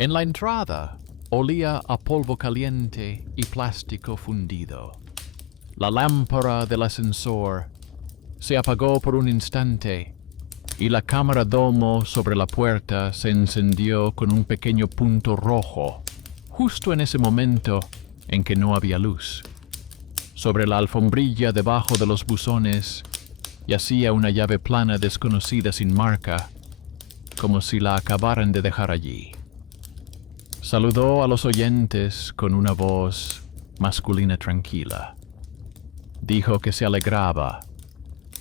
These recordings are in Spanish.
En la entrada olía a polvo caliente y plástico fundido. La lámpara del ascensor se apagó por un instante y la cámara domo sobre la puerta se encendió con un pequeño punto rojo, justo en ese momento en que no había luz. Sobre la alfombrilla debajo de los buzones yacía una llave plana desconocida sin marca, como si la acabaran de dejar allí. Saludó a los oyentes con una voz masculina tranquila. Dijo que se alegraba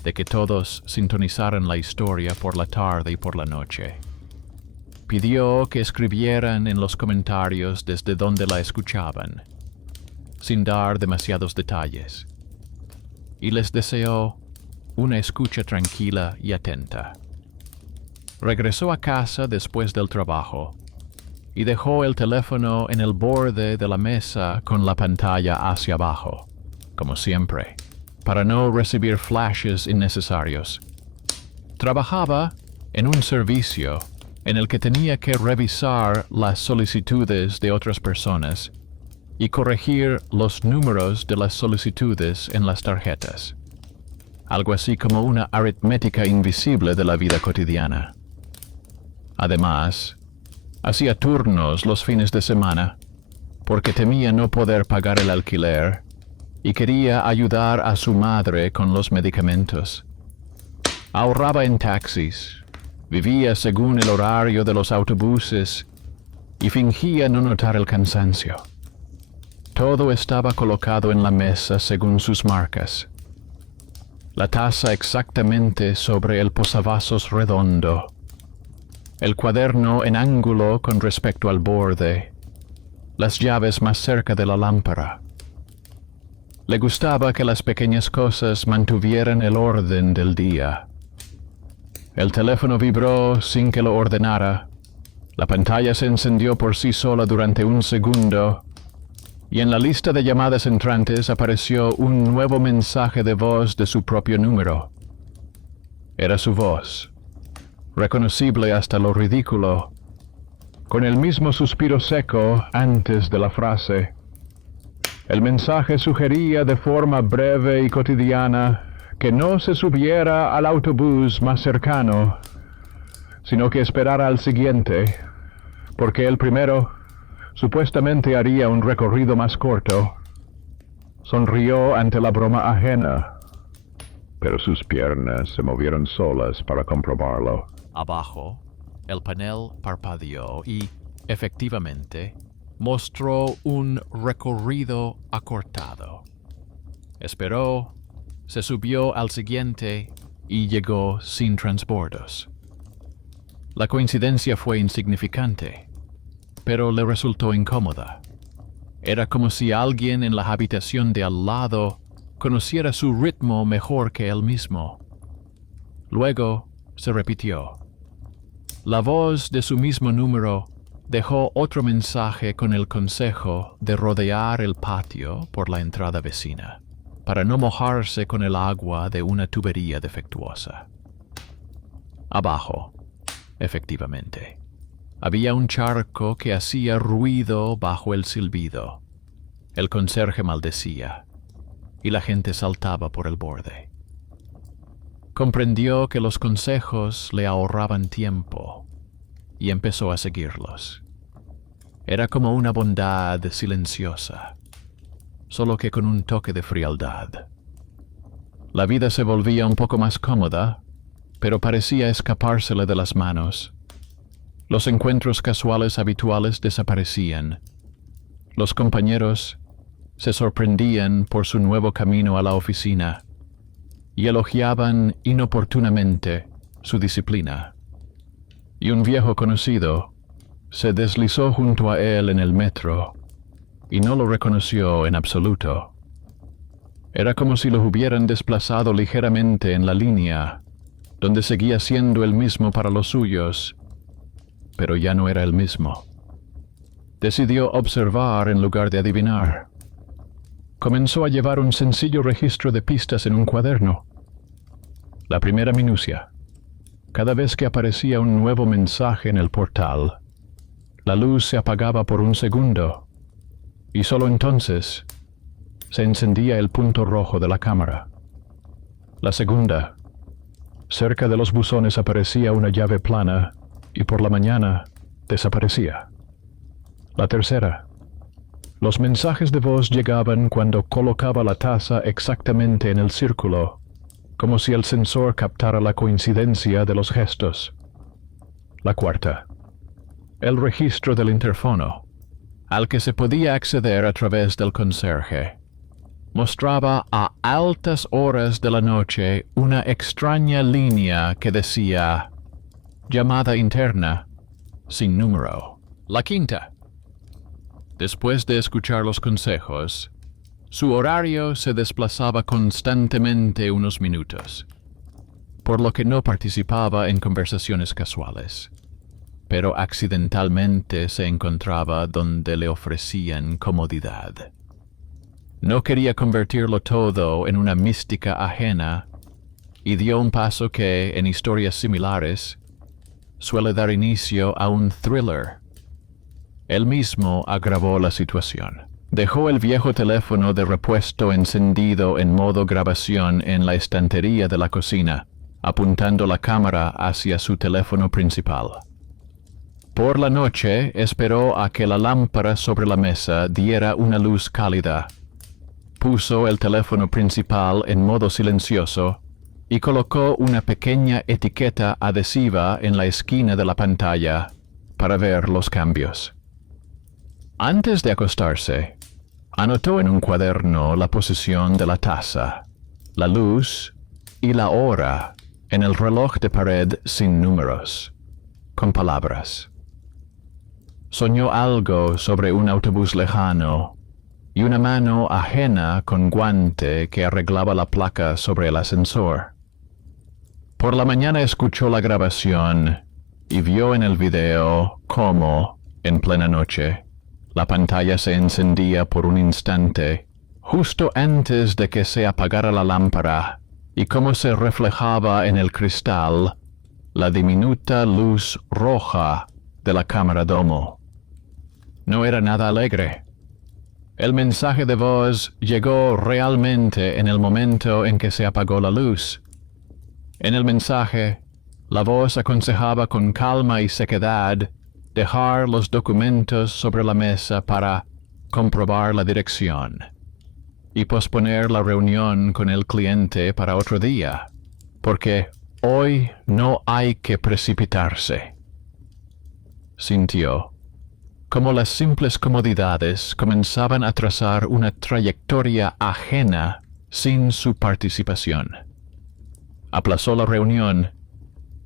de que todos sintonizaran la historia por la tarde y por la noche. Pidió que escribieran en los comentarios desde donde la escuchaban, sin dar demasiados detalles, y les deseó una escucha tranquila y atenta. Regresó a casa después del trabajo y dejó el teléfono en el borde de la mesa con la pantalla hacia abajo, como siempre, para no recibir flashes innecesarios. Trabajaba en un servicio en el que tenía que revisar las solicitudes de otras personas y corregir los números de las solicitudes en las tarjetas. Algo así como una aritmética invisible de la vida cotidiana. Además, hacía turnos los fines de semana porque temía no poder pagar el alquiler y quería ayudar a su madre con los medicamentos. Ahorraba en taxis, vivía según el horario de los autobuses y fingía no notar el cansancio. Todo estaba colocado en la mesa según sus marcas. La taza exactamente sobre el posavasos redondo, el cuaderno en ángulo con respecto al borde, las llaves más cerca de la lámpara. Le gustaba que las pequeñas cosas mantuvieran el orden del día. El teléfono vibró sin que lo ordenara, la pantalla se encendió por sí sola durante un segundo, y en la lista de llamadas entrantes apareció un nuevo mensaje de voz de su propio número. Era su voz, reconocible hasta lo ridículo, con el mismo suspiro seco antes de la frase. El mensaje sugería de forma breve y cotidiana que no se subiera al autobús más cercano, sino que esperara al siguiente, porque el primero supuestamente haría un recorrido más corto. Sonrió ante la broma ajena, pero sus piernas se movieron solas para comprobarlo. Abajo, el panel parpadeó y, efectivamente, mostró un recorrido acortado. Esperó, se subió al siguiente y llegó sin transbordos. La coincidencia fue insignificante, pero le resultó incómoda. Era como si alguien en la habitación de al lado conociera su ritmo mejor que él mismo. Luego se repitió. La voz de su mismo número dejó otro mensaje con el consejo de rodear el patio por la entrada vecina, para no mojarse con el agua de una tubería defectuosa. Abajo, efectivamente, había un charco que hacía ruido bajo el silbido. El conserje maldecía, y la gente saltaba por el borde. Comprendió que los consejos le ahorraban tiempo, y empezó a seguirlos. Era como una bondad silenciosa, solo que con un toque de frialdad. La vida se volvía un poco más cómoda, pero parecía escapársele de las manos. Los encuentros casuales habituales desaparecían. Los compañeros se sorprendían por su nuevo camino a la oficina y elogiaban inoportunamente su disciplina. Y un viejo conocido se deslizó junto a él en el metro y no lo reconoció en absoluto. Era como si lo hubieran desplazado ligeramente en la línea, donde seguía siendo el mismo para los suyos, pero ya no era el mismo. Decidió observar en lugar de adivinar. Comenzó a llevar un sencillo registro de pistas en un cuaderno. La primera minucia. Cada vez que aparecía un nuevo mensaje en el portal, la luz se apagaba por un segundo, y solo entonces se encendía el punto rojo de la cámara. La segunda, cerca de los buzones aparecía una llave plana y por la mañana desaparecía. La tercera, los mensajes de voz llegaban cuando colocaba la taza exactamente en el círculo, como si el sensor captara la coincidencia de los gestos. La cuarta, el registro del interfono, al que se podía acceder a través del conserje, mostraba a altas horas de la noche una extraña línea que decía llamada interna sin número. La quinta, después de escuchar los consejos, su horario se desplazaba constantemente unos minutos, por lo que no participaba en conversaciones casuales, pero accidentalmente se encontraba donde le ofrecían comodidad. No quería convertirlo todo en una mística ajena y dio un paso que, en historias similares, suele dar inicio a un thriller. Él mismo agravó la situación. Dejó el viejo teléfono de repuesto encendido en modo grabación en la estantería de la cocina, apuntando la cámara hacia su teléfono principal. Por la noche esperó a que la lámpara sobre la mesa diera una luz cálida. Puso el teléfono principal en modo silencioso y colocó una pequeña etiqueta adhesiva en la esquina de la pantalla para ver los cambios. Antes de acostarse, anotó en un cuaderno la posición de la taza, la luz y la hora en el reloj de pared sin números, con palabras. Soñó algo sobre un autobús lejano y una mano ajena con guante que arreglaba la placa sobre el ascensor. Por la mañana escuchó la grabación y vio en el video cómo, en plena noche, la pantalla se encendía por un instante, justo antes de que se apagara la lámpara, y cómo se reflejaba en el cristal la diminuta luz roja de la cámara domo. No era nada alegre. El mensaje de voz llegó realmente en el momento en que se apagó la luz. En el mensaje, la voz aconsejaba con calma y sequedad dejar los documentos sobre la mesa para comprobar la dirección y posponer la reunión con el cliente para otro día, porque hoy no hay que precipitarse. Sintió como las simples comodidades comenzaban a trazar una trayectoria ajena sin su participación. Aplazó la reunión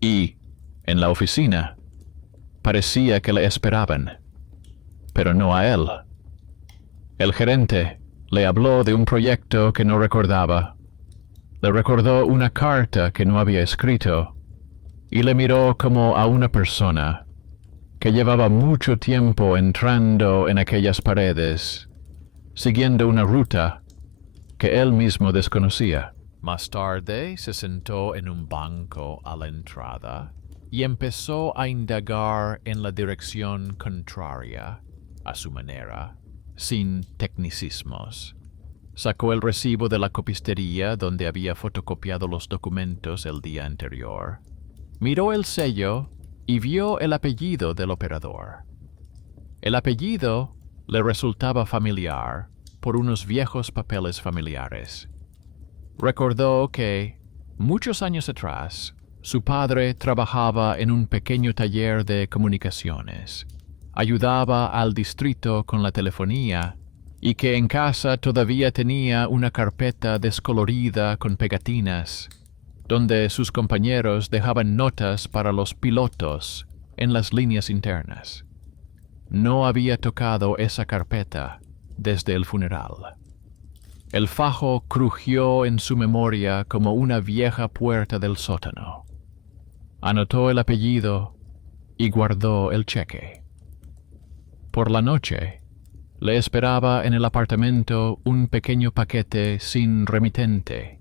y, en la oficina, parecía que le esperaban, pero no a él. El gerente le habló de un proyecto que no recordaba, le recordó una carta que no había escrito, y le miró como a una persona que llevaba mucho tiempo entrando en aquellas paredes, siguiendo una ruta que él mismo desconocía. Más tarde se sentó en un banco a la entrada y empezó a indagar en la dirección contraria, a su manera, sin tecnicismos. Sacó el recibo de la copistería donde había fotocopiado los documentos el día anterior. Miró el sello y vio el apellido del operador. El apellido le resultaba familiar por unos viejos papeles familiares. Recordó que, muchos años atrás, su padre trabajaba en un pequeño taller de comunicaciones, ayudaba al distrito con la telefonía y que en casa todavía tenía una carpeta descolorida con pegatinas, donde sus compañeros dejaban notas para los pilotos en las líneas internas. No había tocado esa carpeta desde el funeral. El fajo crujió en su memoria como una vieja puerta del sótano. Anotó el apellido y guardó el cheque. Por la noche, le esperaba en el apartamento un pequeño paquete sin remitente,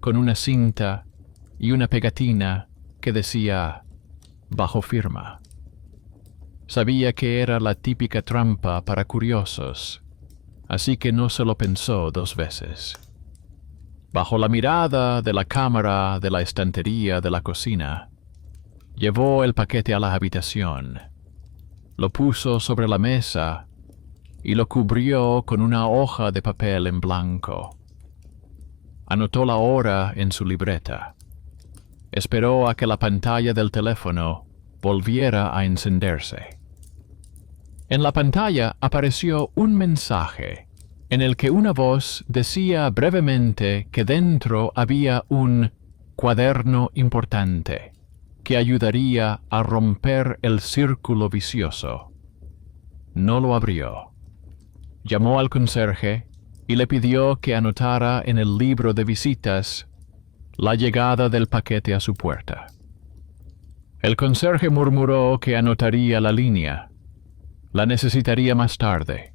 con una cinta y una pegatina que decía bajo firma. Sabía que era la típica trampa para curiosos, así que no se lo pensó dos veces. Bajo la mirada de la cámara de la estantería de la cocina, llevó el paquete a la habitación, lo puso sobre la mesa y lo cubrió con una hoja de papel en blanco. Anotó la hora en su libreta. Esperó a que la pantalla del teléfono volviera a encenderse. En la pantalla apareció un mensaje en el que una voz decía brevemente que dentro había un cuaderno importante que ayudaría a romper el círculo vicioso. No lo abrió. Llamó al conserje y le pidió que anotara en el libro de visitas la llegada del paquete a su puerta. El conserje murmuró que anotaría la línea. La necesitaría más tarde,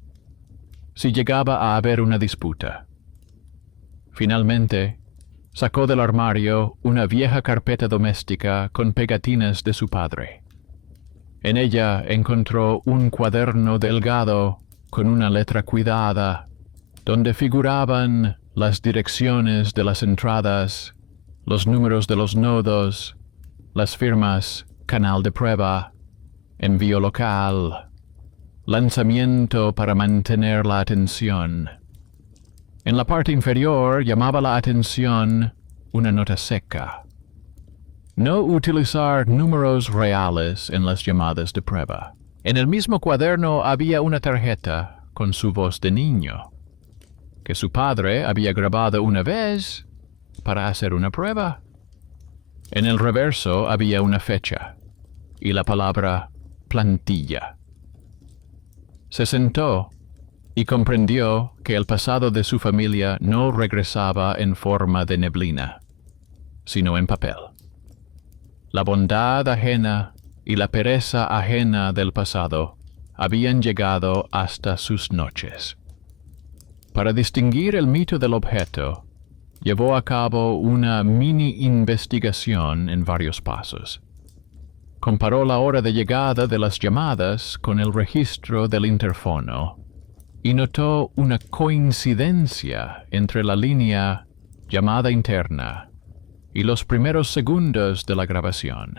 si llegaba a haber una disputa. Finalmente, sacó del armario una vieja carpeta doméstica con pegatinas de su padre. En ella encontró un cuaderno delgado con una letra cuidada, donde figuraban las direcciones de las entradas, los números de los nodos, las firmas canal de prueba, envío local, lanzamiento para mantener la atención. En la parte inferior llamaba la atención una nota seca. No utilizar números reales en las llamadas de prueba. En el mismo cuaderno había una tarjeta con su voz de niño, que su padre había grabado una vez para hacer una prueba. En el reverso había una fecha y la palabra plantilla. Se sentó y comprendió que el pasado de su familia no regresaba en forma de neblina, sino en papel. La bondad ajena y la pereza ajena del pasado habían llegado hasta sus noches. Para distinguir el mito del objeto, llevó a cabo una mini investigación en varios pasos. Comparó la hora de llegada de las llamadas con el registro del interfono y notó una coincidencia entre la línea llamada interna y los primeros segundos de la grabación.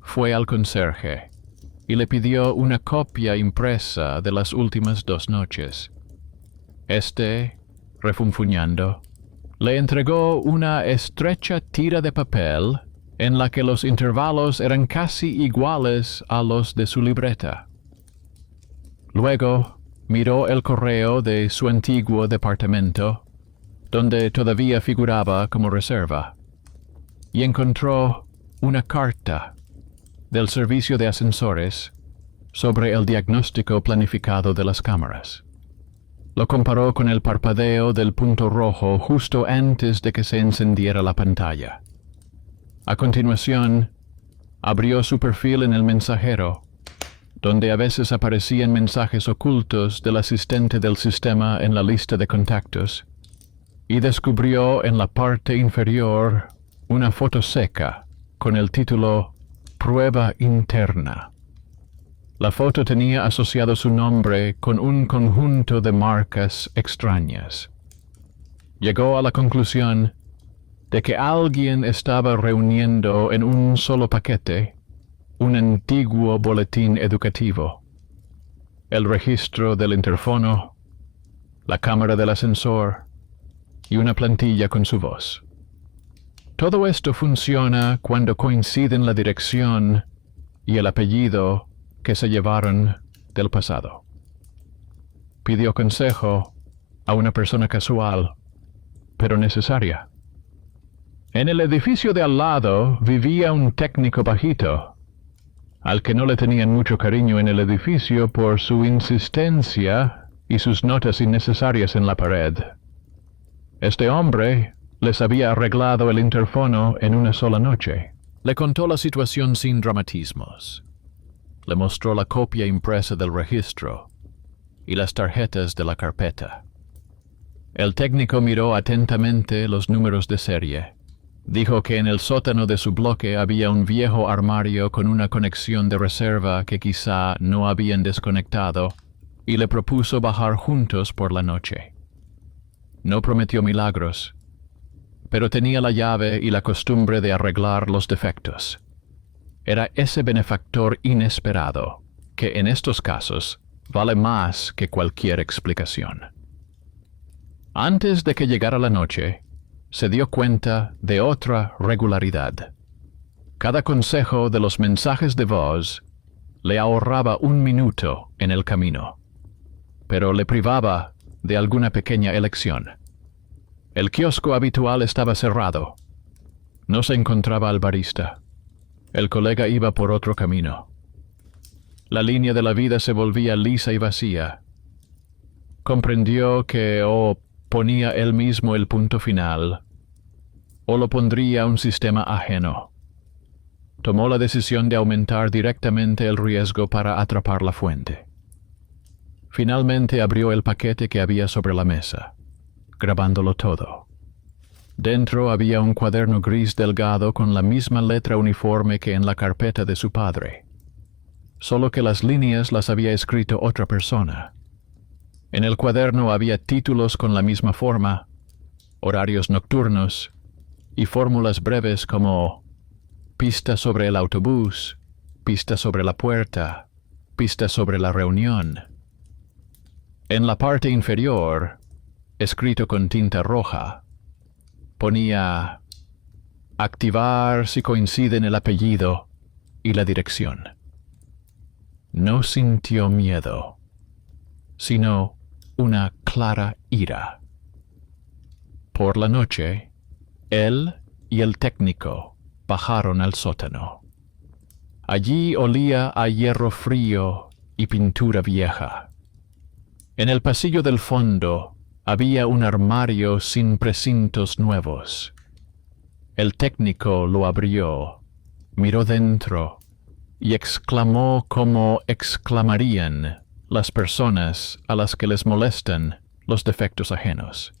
Fue al conserje y le pidió una copia impresa de las últimas 2 noches. Este, refunfuñando, le entregó una estrecha tira de papel en la que los intervalos eran casi iguales a los de su libreta. Luego miró el correo de su antiguo departamento, donde todavía figuraba como reserva, y encontró una carta del servicio de ascensores sobre el diagnóstico planificado de las cámaras. Lo comparó con el parpadeo del punto rojo justo antes de que se encendiera la pantalla. A continuación, abrió su perfil en el mensajero, donde a veces aparecían mensajes ocultos del asistente del sistema en la lista de contactos, y descubrió en la parte inferior una foto seca con el título Prueba interna. La foto tenía asociado su nombre con un conjunto de marcas extrañas. Llegó a la conclusión de que alguien estaba reuniendo en un solo paquete un antiguo boletín educativo, el registro del interfono, la cámara del ascensor y una plantilla con su voz. Todo esto funciona cuando coinciden la dirección y el apellido que se llevaron del pasado. Pidió consejo a una persona casual, pero necesaria. En el edificio de al lado vivía un técnico bajito, al que no le tenían mucho cariño en el edificio por su insistencia y sus notas innecesarias en la pared. Este hombre les había arreglado el interfono en una sola noche. Le contó la situación sin dramatismos. Le mostró la copia impresa del registro y las tarjetas de la carpeta. El técnico miró atentamente los números de serie Dijo que en el sótano de su bloque había un viejo armario con una conexión de reserva que quizá no habían desconectado, y le propuso bajar juntos por la noche. No prometió milagros, pero tenía la llave y la costumbre de arreglar los defectos. Era ese benefactor inesperado, que en estos casos vale más que cualquier explicación. Antes de que llegara la noche, se dio cuenta de otra regularidad. Cada consejo de los mensajes de voz le ahorraba 1 minuto en el camino, pero le privaba de alguna pequeña elección. El kiosco habitual estaba cerrado. No se encontraba al barista. El colega iba por otro camino. La línea de la vida se volvía lisa y vacía. Comprendió que o ponía él mismo el punto final, o lo pondría un sistema ajeno. Tomó la decisión de aumentar directamente el riesgo para atrapar la fuente. Finalmente abrió el paquete que había sobre la mesa, grabándolo todo. Dentro había un cuaderno gris delgado con la misma letra uniforme que en la carpeta de su padre, solo que las líneas las había escrito otra persona. En el cuaderno había títulos con la misma forma, horarios nocturnos y fórmulas breves como pista sobre el autobús, pista sobre la puerta, pista sobre la reunión. En la parte inferior, escrito con tinta roja, ponía activar si coinciden el apellido y la dirección. No sintió miedo, sino una clara ira. Por la noche, él y el técnico bajaron al sótano. Allí olía a hierro frío y pintura vieja. En el pasillo del fondo había un armario sin precintos nuevos. El técnico lo abrió, miró dentro y exclamó como exclamarían las personas a las que les molestan los defectos ajenos.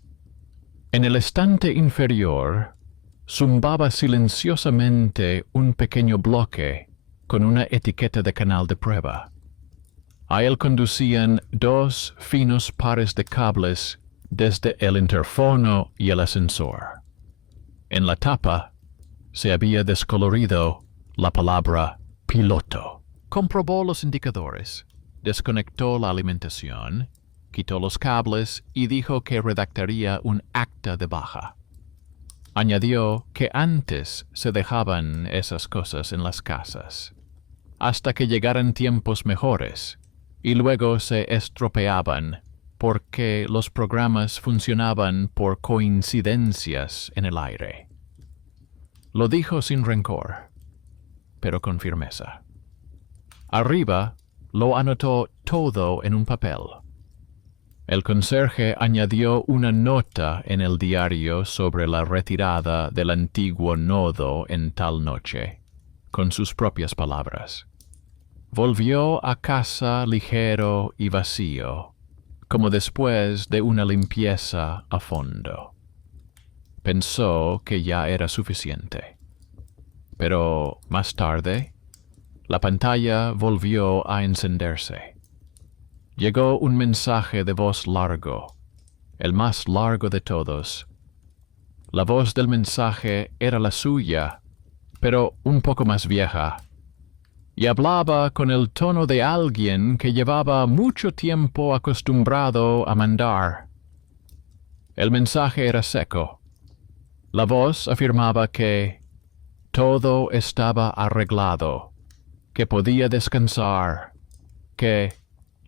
En el estante inferior zumbaba silenciosamente un pequeño bloque con una etiqueta de canal de prueba. A él conducían 2 finos pares de cables desde el interfono y el ascensor. En la tapa se había descolorido la palabra piloto. Comprobó los indicadores, desconectó la alimentación, quitó los cables y dijo que redactaría un acta de baja. Añadió que antes se dejaban esas cosas en las casas, hasta que llegaran tiempos mejores, y luego se estropeaban porque los programas funcionaban por coincidencias en el aire. Lo dijo sin rencor, pero con firmeza. Arriba lo anotó todo en un papel. El conserje añadió una nota en el diario sobre la retirada del antiguo nodo en tal noche, con sus propias palabras. Volvió a casa ligero y vacío, como después de una limpieza a fondo. Pensó que ya era suficiente. Pero más tarde, la pantalla volvió a encenderse. Llegó un mensaje de voz largo, el más largo de todos. La voz del mensaje era la suya, pero un poco más vieja, y hablaba con el tono de alguien que llevaba mucho tiempo acostumbrado a mandar. El mensaje era seco. La voz afirmaba que todo estaba arreglado, que podía descansar, que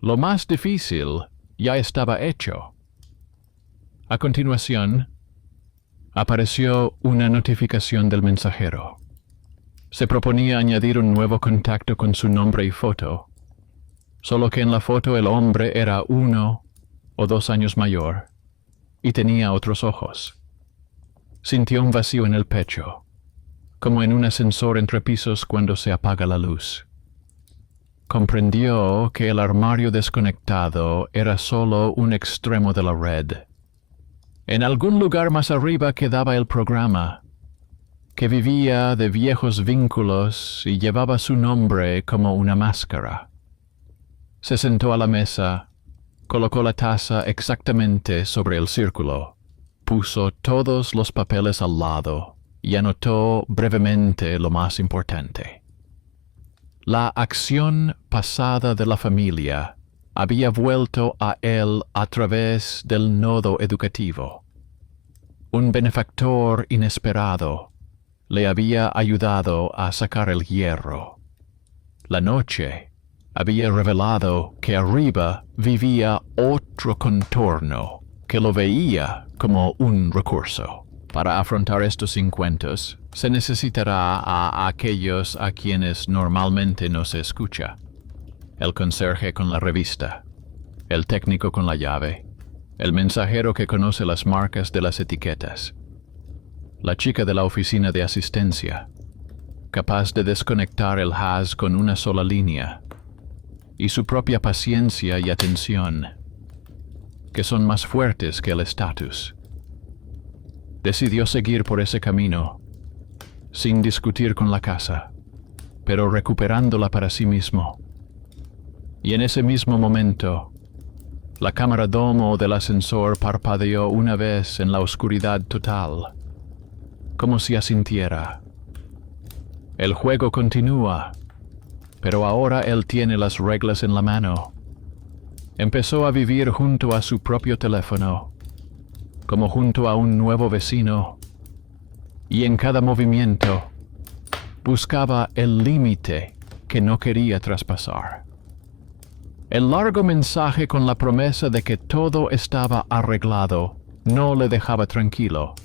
lo más difícil ya estaba hecho. A continuación, apareció una notificación del mensajero. Se proponía añadir un nuevo contacto con su nombre y foto, solo que en la foto el hombre era 1 o 2 años mayor y tenía otros ojos. Sintió un vacío en el pecho, como en un ascensor entre pisos cuando se apaga la luz. Comprendió que el armario desconectado era solo un extremo de la red. En algún lugar más arriba quedaba el programa, que vivía de viejos vínculos y llevaba su nombre como una máscara. Se sentó a la mesa, colocó la taza exactamente sobre el círculo, puso todos los papeles al lado y anotó brevemente lo más importante. La acción pasada de la familia había vuelto a él a través del nodo educativo. Un benefactor inesperado le había ayudado a sacar el hierro. La noche había revelado que arriba vivía otro contorno que lo veía como un recurso. Para afrontar estos encuentros, se necesitará a aquellos a quienes normalmente no se escucha. El conserje con la revista, el técnico con la llave, el mensajero que conoce las marcas de las etiquetas, la chica de la oficina de asistencia, capaz de desconectar el haz con una sola línea, y su propia paciencia y atención, que son más fuertes que el estatus. Decidió seguir por ese camino, sin discutir con la casa, pero recuperándola para sí mismo. Y en ese mismo momento, la cámara domo del ascensor parpadeó una vez en la oscuridad total, como si asintiera. El juego continúa, pero ahora él tiene las reglas en la mano. Empezó a vivir junto a su propio teléfono, como junto a un nuevo vecino, y en cada movimiento buscaba el límite que no quería traspasar. El largo mensaje con la promesa de que todo estaba arreglado no le dejaba tranquilo,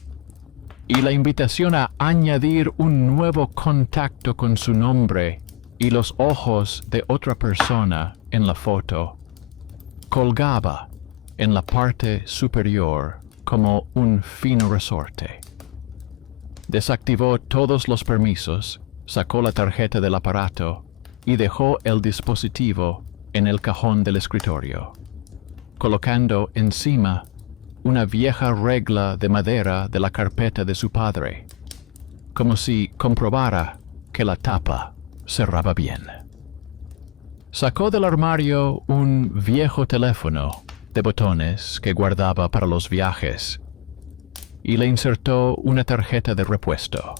y la invitación a añadir un nuevo contacto con su nombre y los ojos de otra persona en la foto colgaba en la parte superior como un fino resorte. Desactivó todos los permisos, sacó la tarjeta del aparato y dejó el dispositivo en el cajón del escritorio, colocando encima una vieja regla de madera de la carpeta de su padre, como si comprobara que la tapa cerraba bien. Sacó del armario un viejo teléfono de botones que guardaba para los viajes y le insertó una tarjeta de repuesto,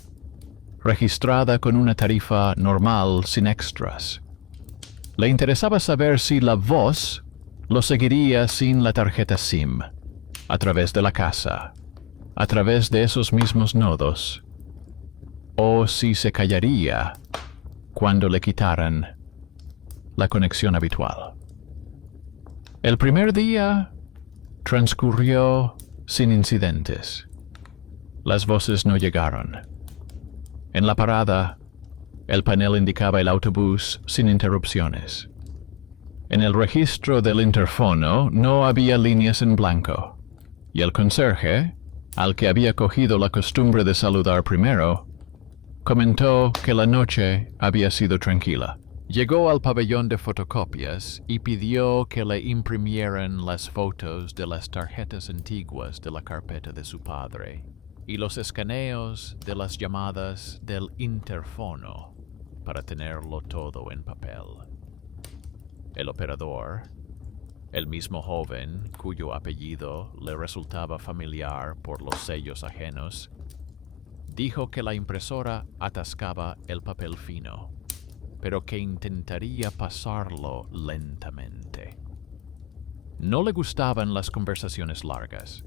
registrada con una tarifa normal sin extras. Le interesaba saber si la voz lo seguiría sin la tarjeta SIM, a través de la casa, a través de esos mismos nodos, o si se callaría cuando le quitaran la conexión habitual. El primer día transcurrió sin incidentes. Las voces no llegaron. En la parada, el panel indicaba el autobús sin interrupciones. En el registro del interfono no había líneas en blanco, y el conserje, al que había cogido la costumbre de saludar primero, comentó que la noche había sido tranquila. Llegó al pabellón de fotocopias y pidió que le imprimieran las fotos de las tarjetas antiguas de la carpeta de su padre y los escaneos de las llamadas del interfono para tenerlo todo en papel. El operador, el mismo joven cuyo apellido le resultaba familiar por los sellos ajenos, dijo que la impresora atascaba el papel fino, pero que intentaría pasarlo lentamente. No le gustaban las conversaciones largas,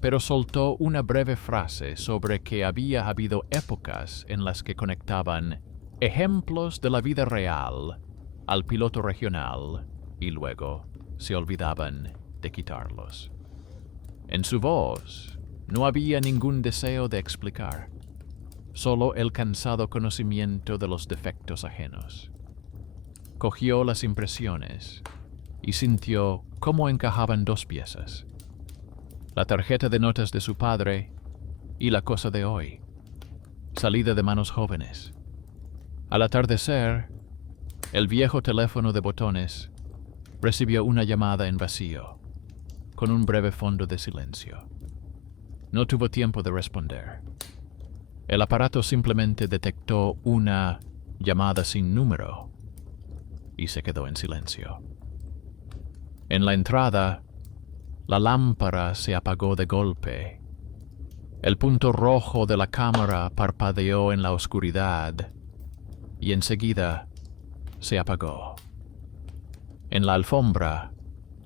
pero soltó una breve frase sobre que había habido épocas en las que conectaban ejemplos de la vida real al piloto regional y luego se olvidaban de quitarlos. En su voz no había ningún deseo de explicar, solo el cansado conocimiento de los defectos ajenos. Cogió las impresiones y sintió cómo encajaban dos piezas: la tarjeta de notas de su padre y la cosa de hoy, salida de manos jóvenes. Al atardecer, el viejo teléfono de botones recibió una llamada en vacío, con un breve fondo de silencio. No tuvo tiempo de responder. El aparato simplemente detectó una llamada sin número y se quedó en silencio. En la entrada, la lámpara se apagó de golpe. El punto rojo de la cámara parpadeó en la oscuridad y enseguida se apagó. En la alfombra,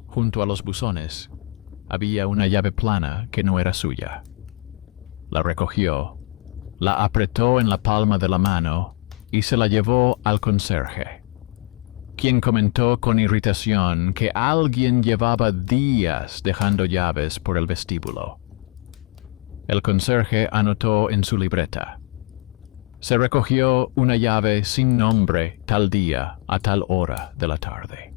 junto a los buzones, había una llave plana que no era suya. La recogió, la apretó en la palma de la mano y se la llevó al conserje, quien comentó con irritación que alguien llevaba días dejando llaves por el vestíbulo. El conserje anotó en su libreta: se recogió una llave sin nombre tal día a tal hora de la tarde.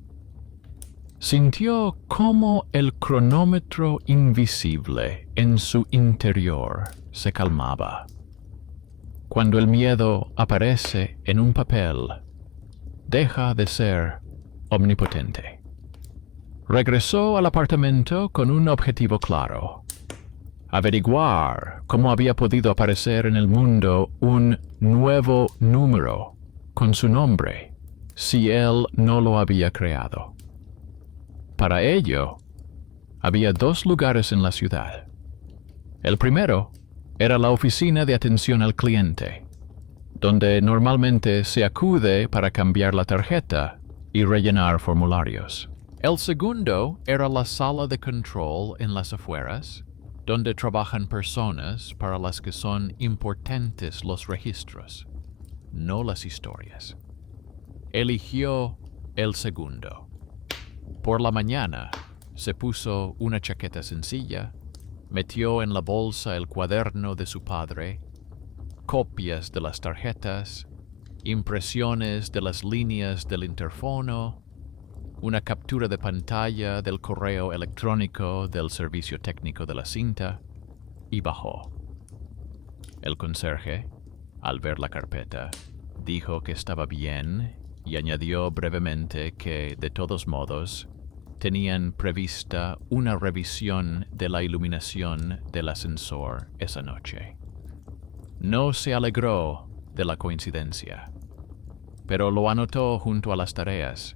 Sintió cómo el cronómetro invisible en su interior se calmaba. Cuando el miedo aparece en un papel, deja de ser omnipotente. Regresó al apartamento con un objetivo claro: averiguar cómo había podido aparecer en el mundo un nuevo número con su nombre, si él no lo había creado. Para ello, había 2 lugares en la ciudad. El primero era la oficina de atención al cliente, donde normalmente se acude para cambiar la tarjeta y rellenar formularios. El segundo era la sala de control en las afueras, donde trabajan personas para las que son importantes los registros, no las historias. Eligió el segundo. Por la mañana, se puso una chaqueta sencilla, metió en la bolsa el cuaderno de su padre, copias de las tarjetas, impresiones de las líneas del interfono, una captura de pantalla del correo electrónico del servicio técnico de la cinta, y bajó. El conserje, al ver la carpeta, dijo que estaba bien y añadió brevemente que, de todos modos, tenían prevista una revisión de la iluminación del ascensor esa noche. No se alegró de la coincidencia, pero lo anotó junto a las tareas.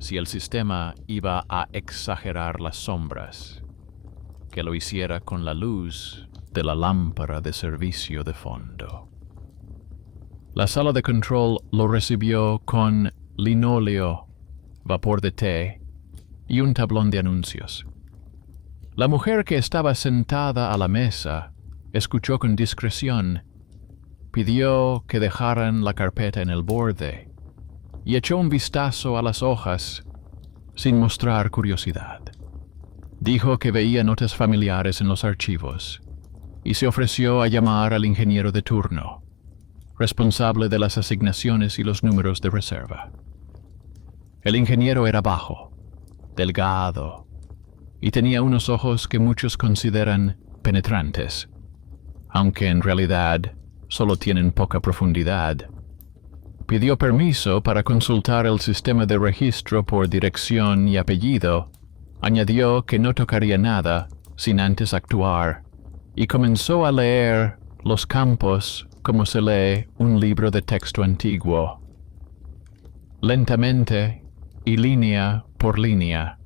Si el sistema iba a exagerar las sombras, que lo hiciera con la luz de la lámpara de servicio de fondo. La sala de control lo recibió con linóleo, vapor de té y un tablón de anuncios. La mujer que estaba sentada a la mesa escuchó con discreción, pidió que dejaran la carpeta en el borde y echó un vistazo a las hojas sin mostrar curiosidad. Dijo que veía notas familiares en los archivos y se ofreció a llamar al ingeniero de turno, responsable de las asignaciones y los números de reserva. El ingeniero era bajo, delgado, y tenía unos ojos que muchos consideran penetrantes, aunque en realidad solo tienen poca profundidad. Pidió permiso para consultar el sistema de registro por dirección y apellido, añadió que no tocaría nada sin antes actuar, y comenzó a leer los campos como se lee un libro de texto antiguo. Lentamente y línea por línea.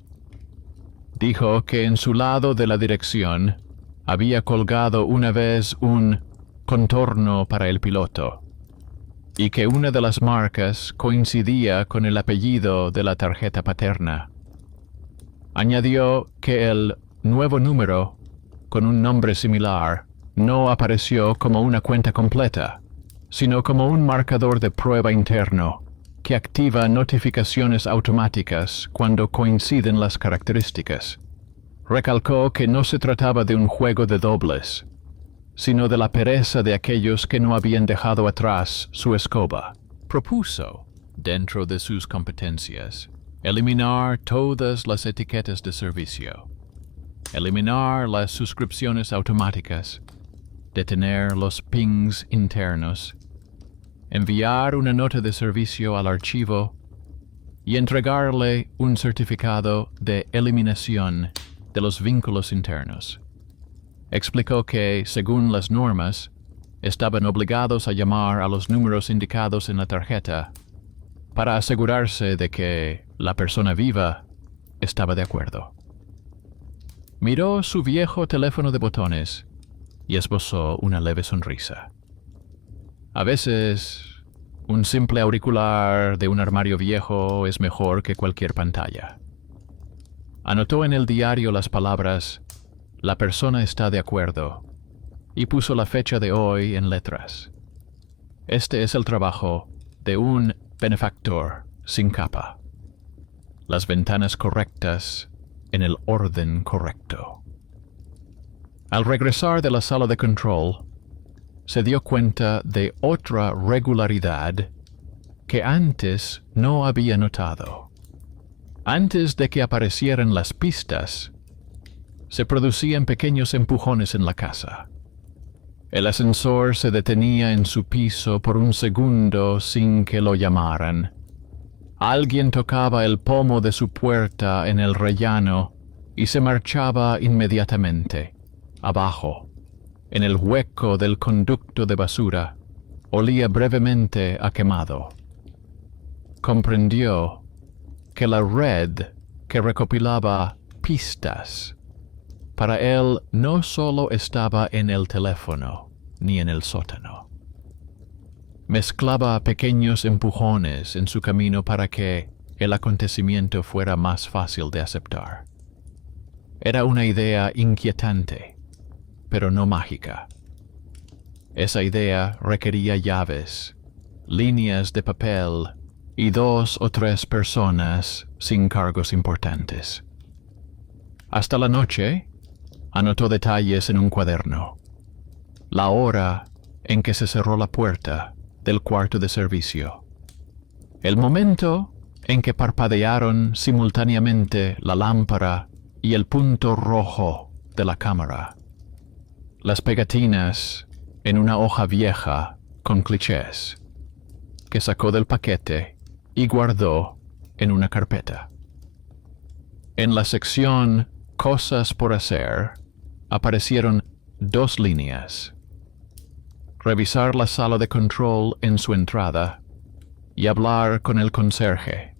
Dijo que en su lado de la dirección había colgado una vez un contorno para el piloto, y que una de las marcas coincidía con el apellido de la tarjeta paterna. Añadió que el nuevo número, con un nombre similar, no apareció como una cuenta completa, sino como un marcador de prueba interno que activa notificaciones automáticas cuando coinciden las características. Recalcó que no se trataba de un juego de dobles, sino de la pereza de aquellos que no habían dejado atrás su escoba. Propuso, dentro de sus competencias, eliminar todas las etiquetas de servicio, eliminar las suscripciones automáticas, detener los pings internos, enviar una nota de servicio al archivo y entregarle un certificado de eliminación de los vínculos internos. Explicó que, según las normas, estaban obligados a llamar a los números indicados en la tarjeta para asegurarse de que la persona viva estaba de acuerdo. Miró su viejo teléfono de botones y esbozó una leve sonrisa. A veces, un simple auricular de un armario viejo es mejor que cualquier pantalla. Anotó en el diario las palabras "La persona está de acuerdo" y puso la fecha de hoy en letras. Este es el trabajo de un benefactor sin capa. Las ventanas correctas en el orden correcto. Al regresar de la sala de control, se dio cuenta de otra regularidad que antes no había notado. Antes de que aparecieran las pistas, se producían pequeños empujones en la casa. El ascensor se detenía en su piso por un segundo sin que lo llamaran. Alguien tocaba el pomo de su puerta en el rellano y se marchaba inmediatamente. Abajo, en el hueco del conducto de basura, olía brevemente a quemado. Comprendió que la red que recopilaba pistas para él no solo estaba en el teléfono ni en el sótano. Mezclaba pequeños empujones en su camino para que el acontecimiento fuera más fácil de aceptar. Era una idea inquietante, pero no mágica. Esa idea requería llaves, líneas de papel y 2 o 3 personas sin cargos importantes. Hasta la noche, anotó detalles en un cuaderno. La hora en que se cerró la puerta del cuarto de servicio. El momento en que parpadearon simultáneamente la lámpara y el punto rojo de la cámara. Las pegatinas en una hoja vieja con clichés, que sacó del paquete y guardó en una carpeta. En la sección Cosas por hacer, aparecieron 2 líneas. Revisar la sala de control en su entrada y hablar con el conserje,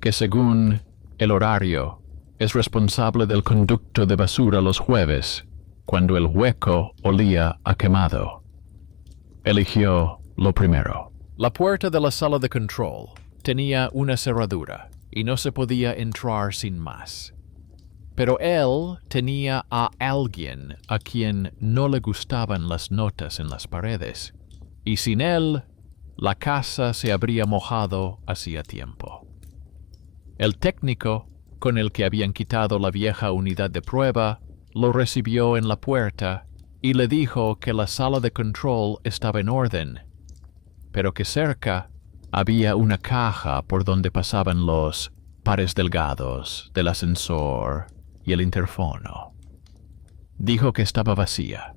que según el horario es responsable del conducto de basura los jueves, cuando el hueco olía a quemado. Eligió lo primero. La puerta de la sala de control tenía una cerradura y no se podía entrar sin más. Pero él tenía a alguien a quien no le gustaban las notas en las paredes, y sin él, la casa se habría mojado hacía tiempo. El técnico, con el que habían quitado la vieja unidad de prueba, lo recibió en la puerta y le dijo que la sala de control estaba en orden, pero que cerca había una caja por donde pasaban los pares delgados del ascensor y el interfono. Dijo que estaba vacía,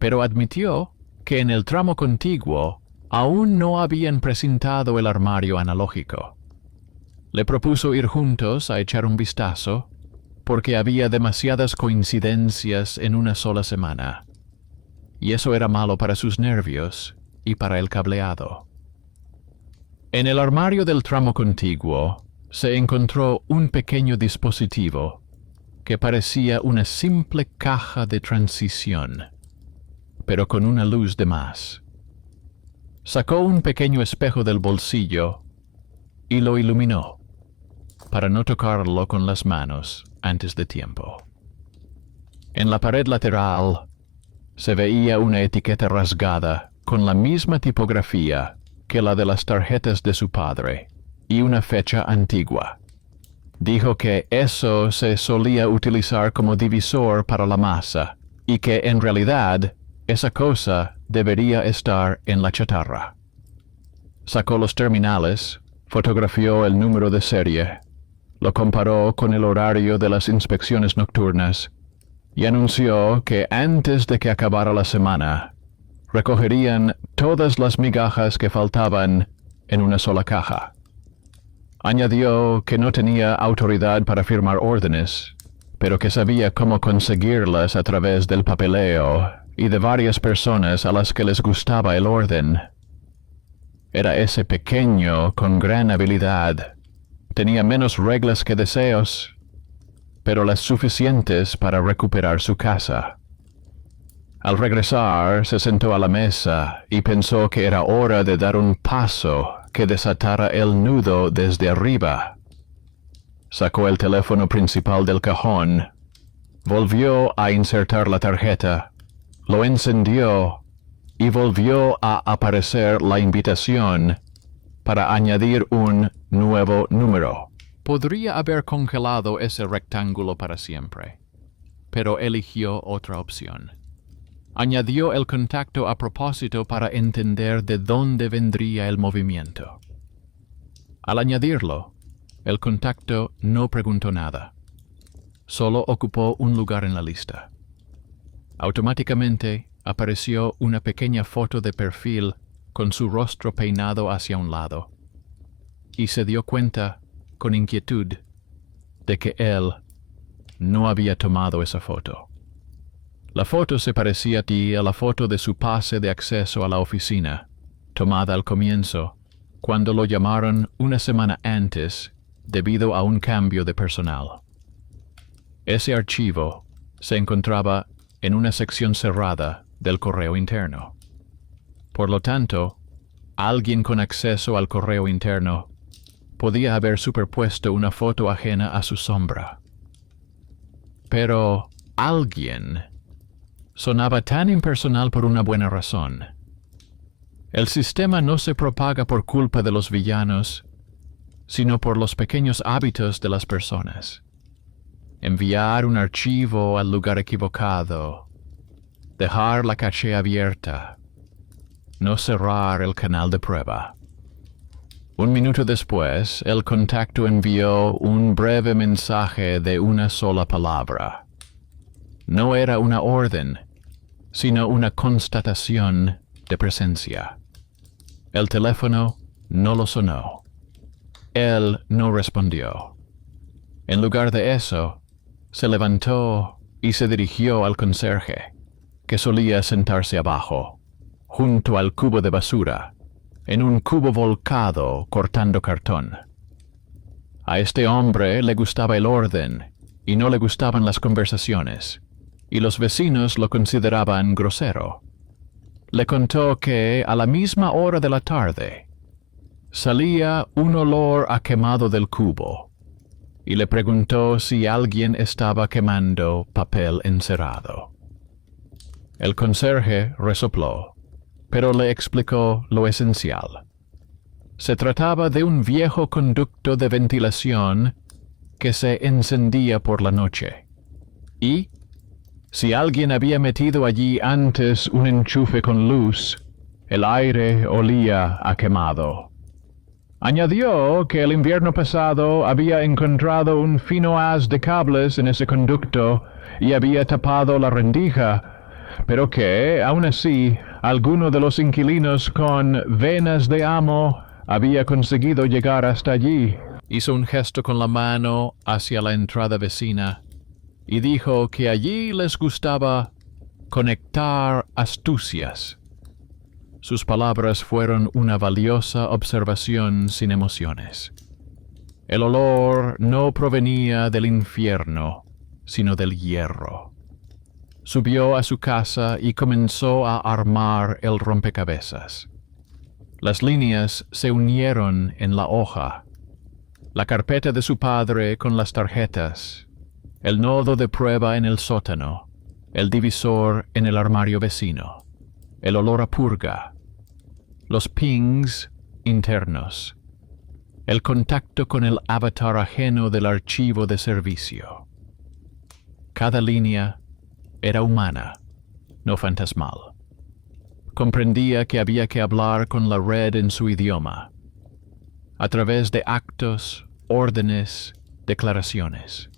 pero admitió que en el tramo contiguo aún no habían presentado el armario analógico. Le propuso ir juntos a echar un vistazo, porque había demasiadas coincidencias en una sola semana, y eso era malo para sus nervios y para el cableado. En el armario del tramo contiguo se encontró un pequeño dispositivo que parecía una simple caja de transición, pero con una luz de más. Sacó un pequeño espejo del bolsillo y lo iluminó, para no tocarlo con las manos antes de tiempo. En la pared lateral se veía una etiqueta rasgada con la misma tipografía que la de las tarjetas de su padre y una fecha antigua. Dijo que eso se solía utilizar como divisor para la masa y que en realidad esa cosa debería estar en la chatarra. Sacó los terminales, fotografió el número de serie, lo comparó con el horario de las inspecciones nocturnas y anunció que antes de que acabara la semana, recogerían todas las migajas que faltaban en una sola caja. Añadió que no tenía autoridad para firmar órdenes, pero que sabía cómo conseguirlas a través del papeleo y de varias personas a las que les gustaba el orden. Era ese pequeño con gran habilidad. Tenía menos reglas que deseos, pero las suficientes para recuperar su casa. Al regresar, se sentó a la mesa y pensó que era hora de dar un paso que desatara el nudo desde arriba. Sacó el teléfono principal del cajón, volvió a insertar la tarjeta, lo encendió y volvió a aparecer la invitación para añadir un nuevo número. Podría haber congelado ese rectángulo para siempre, pero eligió otra opción. Añadió el contacto a propósito para entender de dónde vendría el movimiento. Al añadirlo, el contacto no preguntó nada. Solo ocupó un lugar en la lista. Automáticamente apareció una pequeña foto de perfil con su rostro peinado hacia un lado, y se dio cuenta, con inquietud, de que él no había tomado esa foto. La foto se parecía a la foto de su pase de acceso a la oficina, tomada al comienzo, cuando lo llamaron una semana antes debido a un cambio de personal. Ese archivo se encontraba en una sección cerrada del correo interno. Por lo tanto, alguien con acceso al correo interno podía haber superpuesto una foto ajena a su sombra. Pero alguien sonaba tan impersonal por una buena razón. El sistema no se propaga por culpa de los villanos, sino por los pequeños hábitos de las personas. Enviar un archivo al lugar equivocado, dejar la caché abierta, no cerrar el canal de prueba. Un minuto después, el contacto envió un breve mensaje de una sola palabra. No era una orden, sino una constatación de presencia. El teléfono no lo sonó. Él no respondió. En lugar de eso, se levantó y se dirigió al conserje, que solía sentarse abajo, junto al cubo de basura, en un cubo volcado cortando cartón. A este hombre le gustaba el orden y no le gustaban las conversaciones, y los vecinos lo consideraban grosero. Le contó que a la misma hora de la tarde salía un olor a quemado del cubo, y le preguntó si alguien estaba quemando papel encerado. El conserje resopló, pero le explicó lo esencial. Se trataba de un viejo conducto de ventilación que se encendía por la noche, y si alguien había metido allí antes un enchufe con luz, el aire olía a quemado. Añadió que el invierno pasado había encontrado un fino haz de cables en ese conducto y había tapado la rendija, pero que, aun así, alguno de los inquilinos con venas de amo había conseguido llegar hasta allí. Hizo un gesto con la mano hacia la entrada vecina y dijo que allí les gustaba conectar astucias. Sus palabras fueron una valiosa observación sin emociones. El olor no provenía del infierno, sino del hierro. Subió a su casa y comenzó a armar el rompecabezas. Las líneas se unieron en la hoja. La carpeta de su padre con las tarjetas, el nodo de prueba en el sótano, el divisor en el armario vecino, el olor a purga, los pings internos, el contacto con el avatar ajeno del archivo de servicio. Cada línea era humana, no fantasmal. Comprendía que había que hablar con la red en su idioma, a través de actos, órdenes, declaraciones.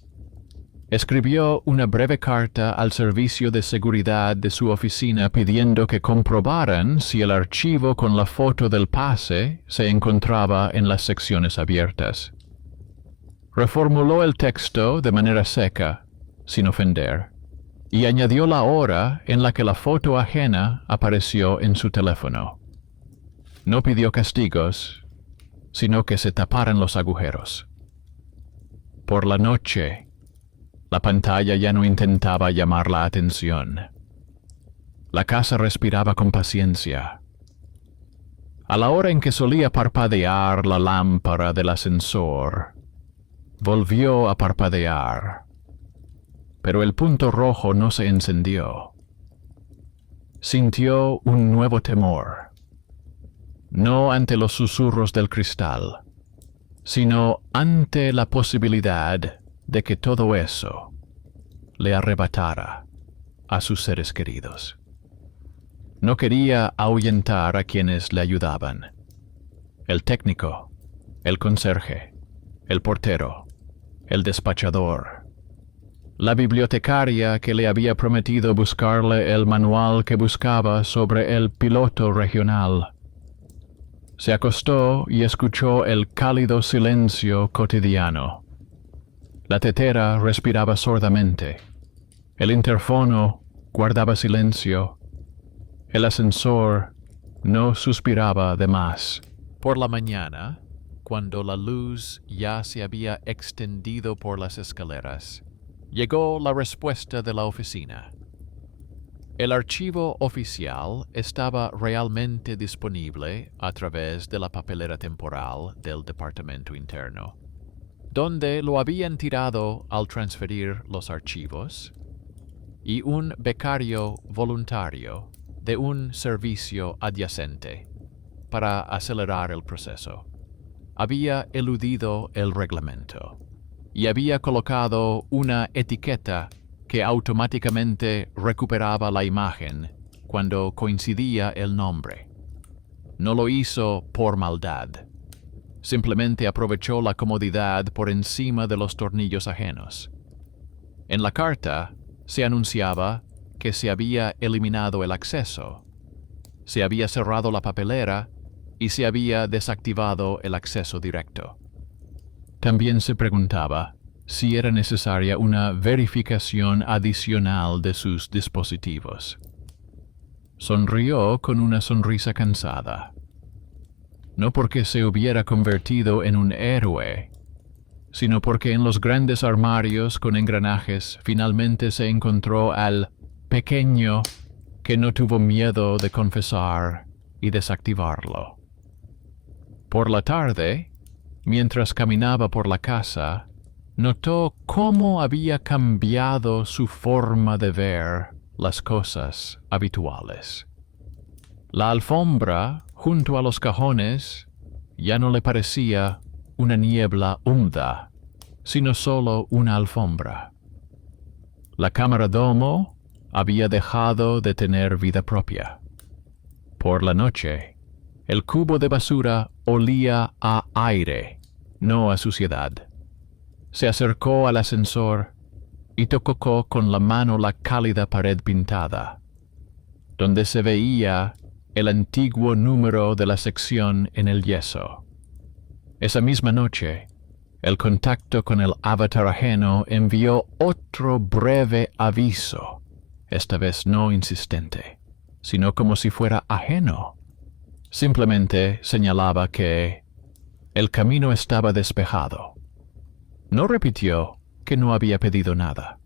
Escribió una breve carta al servicio de seguridad de su oficina pidiendo que comprobaran si el archivo con la foto del pase se encontraba en las secciones abiertas. Reformuló el texto de manera seca, sin ofender. y añadió la hora en la que la foto ajena apareció en su teléfono. No pidió castigos, sino que se taparan los agujeros. Por la noche, la pantalla ya no intentaba llamar la atención. La casa respiraba con paciencia. A la hora en que solía parpadear la lámpara del ascensor, volvió a parpadear, pero el punto rojo no se encendió. Sintió un nuevo temor, no ante los susurros del cristal, sino ante la posibilidad de que todo eso le arrebatara a sus seres queridos. No quería ahuyentar a quienes le ayudaban: el técnico, el conserje, el portero, el despachador, la bibliotecaria que le había prometido buscarle el manual que buscaba sobre el piloto regional. Se acostó y escuchó el cálido silencio cotidiano. La tetera respiraba sordamente. El interfono guardaba silencio. El ascensor no suspiraba de más. Por la mañana, cuando la luz ya se había extendido por las escaleras, llegó la respuesta de la oficina. El archivo oficial estaba realmente disponible a través de la papelera temporal del Departamento Interno, donde lo habían tirado al transferir los archivos, y un becario voluntario de un servicio adyacente para acelerar el proceso había eludido el reglamento y había colocado una etiqueta que automáticamente recuperaba la imagen cuando coincidía el nombre. No lo hizo por maldad. Simplemente aprovechó la comodidad por encima de los tornillos ajenos. En la carta se anunciaba que se había eliminado el acceso, se había cerrado la papelera y se había desactivado el acceso directo. También se preguntaba si era necesaria una verificación adicional de sus dispositivos. Sonrió con una sonrisa cansada. No porque se hubiera convertido en un héroe, sino porque en los grandes armarios con engranajes finalmente se encontró al pequeño que no tuvo miedo de confesar y desactivarlo. Por la tarde, mientras caminaba por la casa, notó cómo había cambiado su forma de ver las cosas habituales. La alfombra junto a los cajones ya no le parecía una niebla húmeda, sino solo una alfombra. La cámara domo había dejado de tener vida propia. Por la noche, el cubo de basura olía a aire, no a suciedad. Se acercó al ascensor y tocó con la mano la cálida pared pintada, donde se veía el antiguo número de la sección en el yeso. Esa misma noche, el contacto con el avatar ajeno envió otro breve aviso, esta vez no insistente, sino como si fuera ajeno. Simplemente señalaba que el camino estaba despejado. No repitió que no había pedido nada.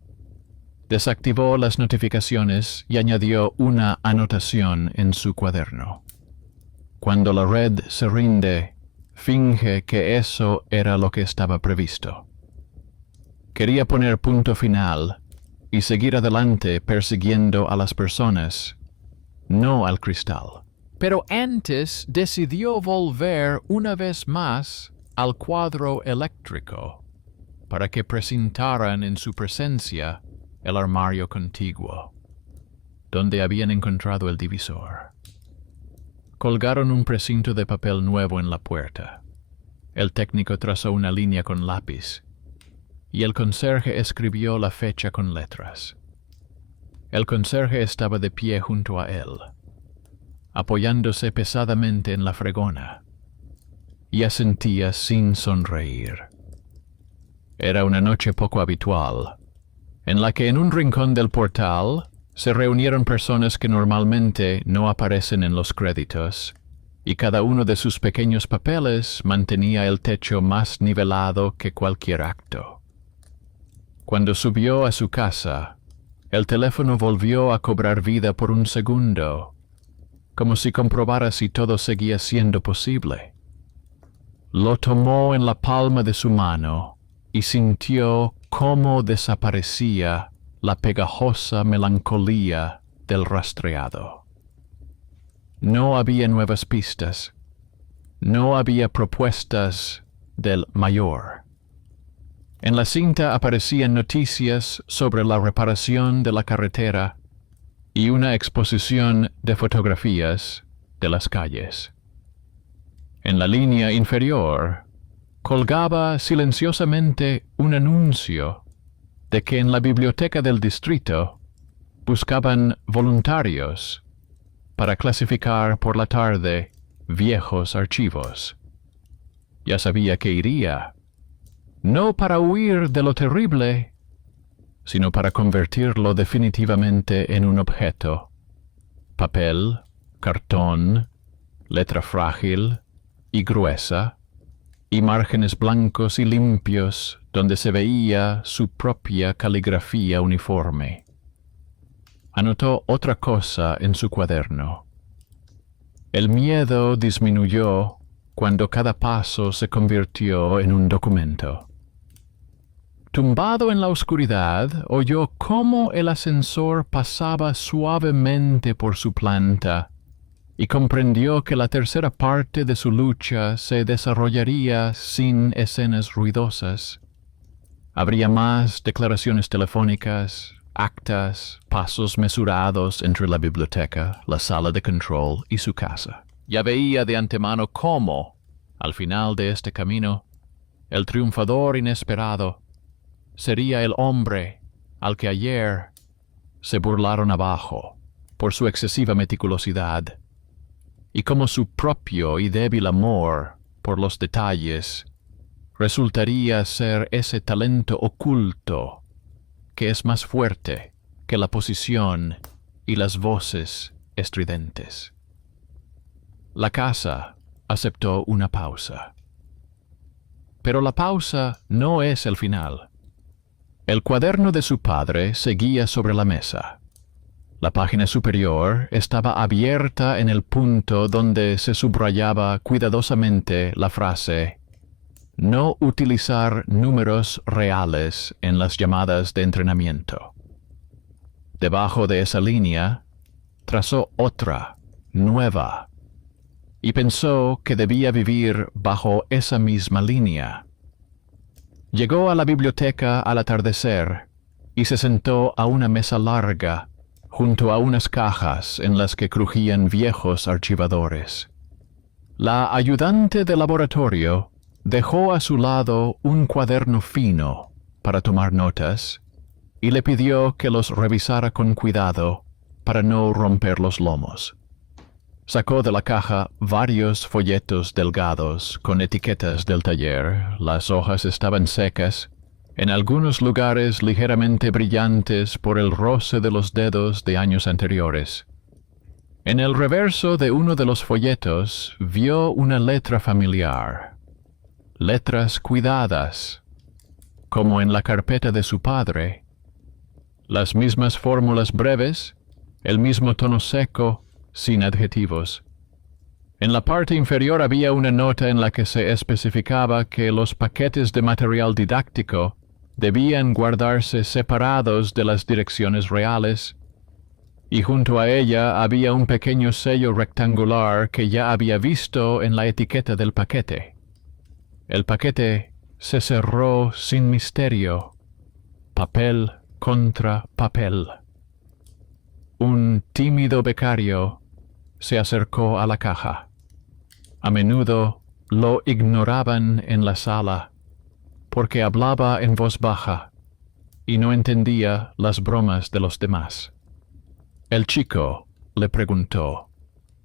Desactivó las notificaciones y añadió una anotación en su cuaderno. Cuando la red se rinde, finge que eso era lo que estaba previsto. Quería poner punto final y seguir adelante persiguiendo a las personas, no al cristal. Pero antes decidió volver una vez más al cuadro eléctrico para que presentaran en su presencia el armario contiguo, donde habían encontrado el divisor. Colgaron un precinto de papel nuevo en la puerta. El técnico trazó una línea con lápiz y el conserje escribió la fecha con letras. El conserje estaba de pie junto a él, apoyándose pesadamente en la fregona, y asentía sin sonreír. Era una noche poco habitual. en la que en un rincón del portal se reunieron personas que normalmente no aparecen en los créditos, y cada uno de sus pequeños papeles mantenía el techo más nivelado que cualquier acto. Cuando subió a su casa, el teléfono volvió a cobrar vida por un segundo, como si comprobara si todo seguía siendo posible. Lo tomó en la palma de su mano y sintió cómo desaparecía la pegajosa melancolía del rastreado. No había nuevas pistas, no había propuestas del mayor. En la cinta aparecían noticias sobre la reparación de la carretera y una exposición de fotografías de las calles. En la línea inferior colgaba silenciosamente un anuncio de que en la biblioteca del distrito buscaban voluntarios para clasificar por la tarde viejos archivos. Ya sabía que iría, no para huir de lo terrible, sino para convertirlo definitivamente en un objeto. Papel, cartón, letra frágil y gruesa, y márgenes blancos y limpios donde se veía su propia caligrafía uniforme. Anotó otra cosa en su cuaderno. El miedo disminuyó cuando cada paso se convirtió en un documento. Tumbado en la oscuridad, oyó cómo el ascensor pasaba suavemente por su planta y comprendió que la tercera parte de su lucha se desarrollaría sin escenas ruidosas. Habría más declaraciones telefónicas, actas, pasos mesurados entre la biblioteca, la sala de control y su casa. Ya veía de antemano cómo, al final de este camino, el triunfador inesperado sería el hombre al que ayer se burlaron abajo por su excesiva meticulosidad, y como su propio y débil amor por los detalles resultaría ser ese talento oculto que es más fuerte que la posición y las voces estridentes. La casa aceptó una pausa. Pero la pausa no es el final. El cuaderno de su padre seguía sobre la mesa. La página superior estaba abierta en el punto donde se subrayaba cuidadosamente la frase «No utilizar números reales en las llamadas de entrenamiento». Debajo de esa línea, trazó otra, nueva, y pensó que debía vivir bajo esa misma línea. Llegó a la biblioteca al atardecer y se sentó a una mesa larga junto a unas cajas en las que crujían viejos archivadores. La ayudante de laboratorio dejó a su lado un cuaderno fino para tomar notas y le pidió que los revisara con cuidado para no romper los lomos. Sacó de la caja varios folletos delgados con etiquetas del taller. Las hojas estaban secas, en algunos lugares ligeramente brillantes por el roce de los dedos de años anteriores. En el reverso de uno de los folletos vio una letra familiar. Letras cuidadas, como en la carpeta de su padre. Las mismas fórmulas breves, el mismo tono seco, sin adjetivos. En la parte inferior había una nota en la que se especificaba que los paquetes de material didáctico debían guardarse separados de las direcciones reales, y junto a ella había un pequeño sello rectangular que ya había visto en la etiqueta del paquete. El paquete se cerró sin misterio, papel contra papel. Un tímido becario se acercó a la caja. A menudo lo ignoraban en la sala porque hablaba en voz baja y no entendía las bromas de los demás. El chico le preguntó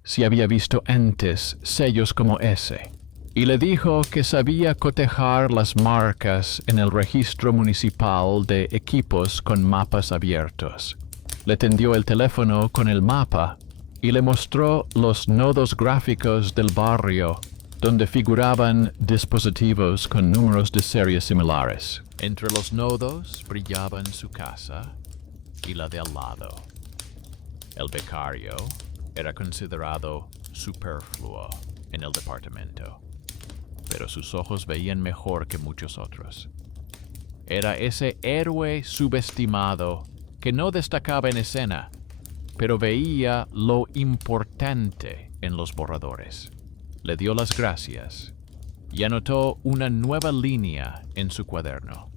si había visto antes sellos como ese. y le dijo que sabía cotejar las marcas en el registro municipal de equipos con mapas abiertos. Le tendió el teléfono con el mapa y le mostró los nodos gráficos del barrio donde figuraban dispositivos con números de serie similares. Entre los nodos brillaban su casa y la de al lado. El becario era considerado superfluo en el departamento, pero sus ojos veían mejor que muchos otros. Era ese héroe subestimado que no destacaba en escena, pero veía lo importante en los borradores. Le dio las gracias y anotó una nueva línea en su cuaderno.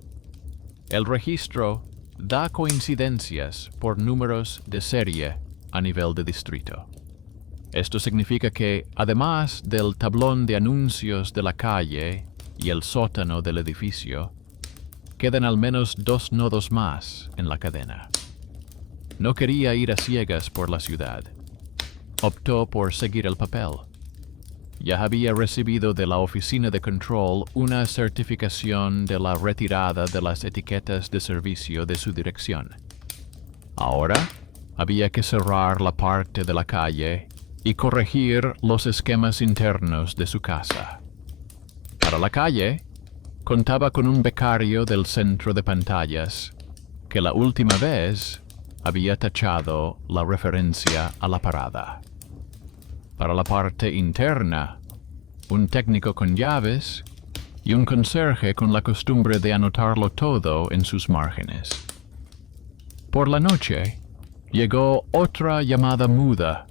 El registro da coincidencias por números de serie a nivel de distrito. Esto significa que, además del tablón de anuncios de la calle y el sótano del edificio, quedan al menos 2 nodos más en la cadena. No quería ir a ciegas por la ciudad. Optó por seguir el papel. Ya había recibido de la oficina de control una certificación de la retirada de las etiquetas de servicio de su dirección. Ahora había que cerrar la parte de la calle y corregir los esquemas internos de su casa. Para la calle, contaba con un becario del centro de pantallas que la última vez había tachado la referencia a la parada. Para la parte interna, un técnico con llaves y un conserje con la costumbre de anotarlo todo en sus márgenes. Por la noche, llegó otra llamada muda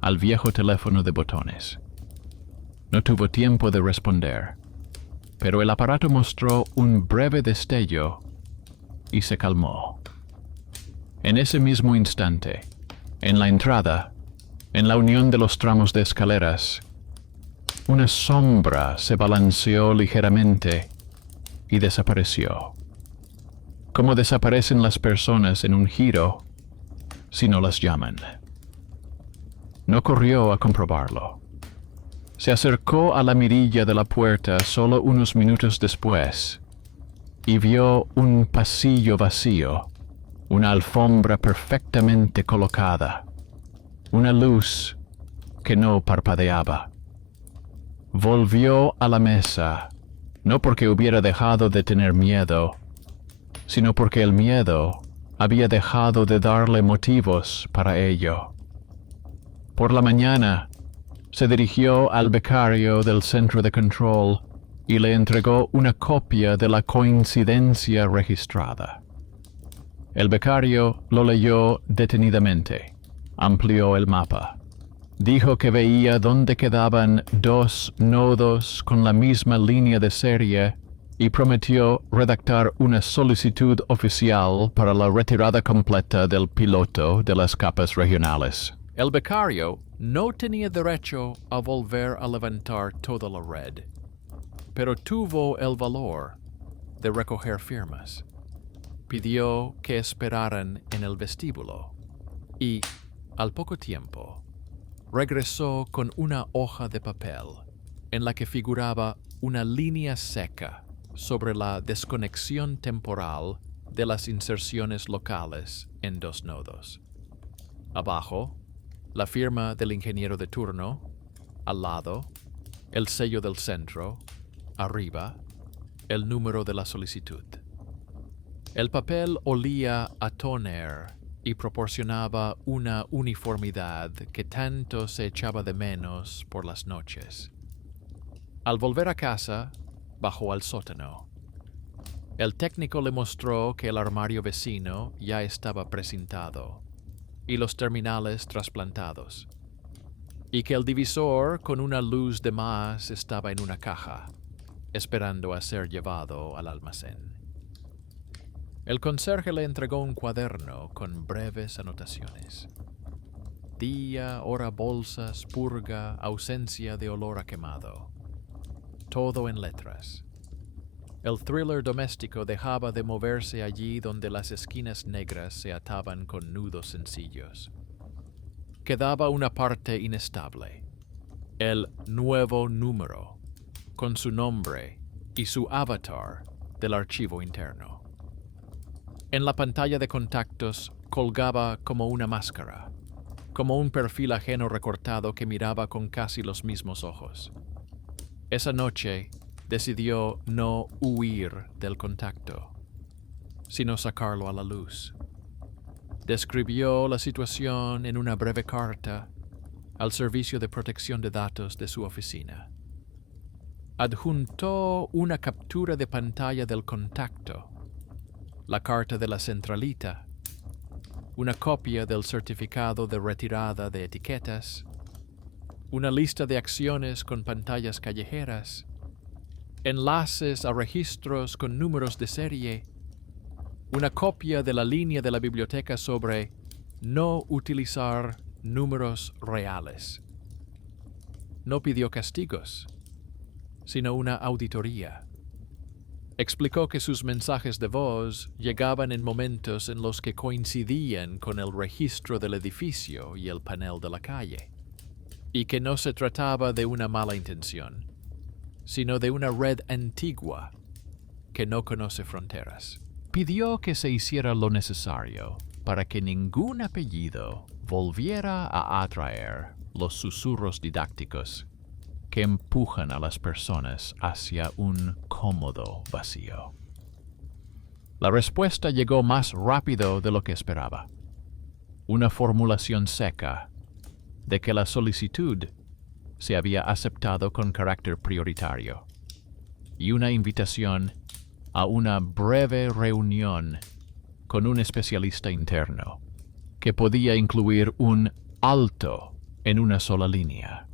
al viejo teléfono de botones. No tuvo tiempo de responder, pero el aparato mostró un breve destello y se calmó. En ese mismo instante, en la entrada, en la unión de los tramos de escaleras, una sombra se balanceó ligeramente y desapareció. Como desaparecen las personas en un giro si no las llaman. No corrió a comprobarlo. Se acercó a la mirilla de la puerta solo unos minutos después y vio un pasillo vacío, una alfombra perfectamente colocada, una luz que no parpadeaba. Volvió a la mesa, no porque hubiera dejado de tener miedo, sino porque el miedo había dejado de darle motivos para ello. Por la mañana, se dirigió al becario del centro de control y le entregó una copia de la coincidencia registrada. El becario lo leyó detenidamente, amplió el mapa. Dijo que veía dónde quedaban 2 nodos con la misma línea de serie y prometió redactar una solicitud oficial para la retirada completa del piloto de las capas regionales. El becario no tenía derecho a volver a levantar toda la red, pero tuvo el valor de recoger firmas. Pidió que esperaran en el vestíbulo y, al poco tiempo, regresó con una hoja de papel en la que figuraba una línea seca sobre la desconexión temporal de las inserciones locales en 2 nodos. Abajo, la firma del ingeniero de turno, al lado, el sello del centro, arriba, el número de la solicitud. El papel olía a toner y proporcionaba una uniformidad que tanto se echaba de menos por las noches. Al volver a casa, bajó al sótano. El técnico le mostró que el armario vecino ya estaba precintado y los terminales trasplantados, y que el divisor con una luz de más estaba en una caja, esperando a ser llevado al almacén. El conserje le entregó un cuaderno con breves anotaciones. Día, hora, bolsas, purga, ausencia de olor a quemado. Todo en letras. El thriller doméstico dejaba de moverse allí donde las esquinas negras se ataban con nudos sencillos. Quedaba una parte inestable, el nuevo número, con su nombre y su avatar del archivo interno. En la pantalla de contactos colgaba como una máscara, como un perfil ajeno recortado que miraba con casi los mismos ojos. Esa noche decidió no huir del contacto, sino sacarlo a la luz. Describió la situación en una breve carta al Servicio de Protección de Datos de su oficina. Adjuntó una captura de pantalla del contacto, la carta de la centralita, una copia del certificado de retirada de etiquetas, una lista de acciones con pantallas callejeras, enlaces a registros con números de serie, una copia de la línea de la biblioteca sobre no utilizar números reales. No pidió castigos, sino una auditoría. Explicó que sus mensajes de voz llegaban en momentos en los que coincidían con el registro del edificio y el panel de la calle, y que no se trataba de una mala intención, sino de una red antigua que no conoce fronteras. Pidió que se hiciera lo necesario para que ningún apellido volviera a atraer los susurros didácticos que empujan a las personas hacia un cómodo vacío. La respuesta llegó más rápido de lo que esperaba. Una formulación seca de que la solicitud se había aceptado con carácter prioritario y una invitación a una breve reunión con un especialista interno que podía incluir un alto en una sola línea.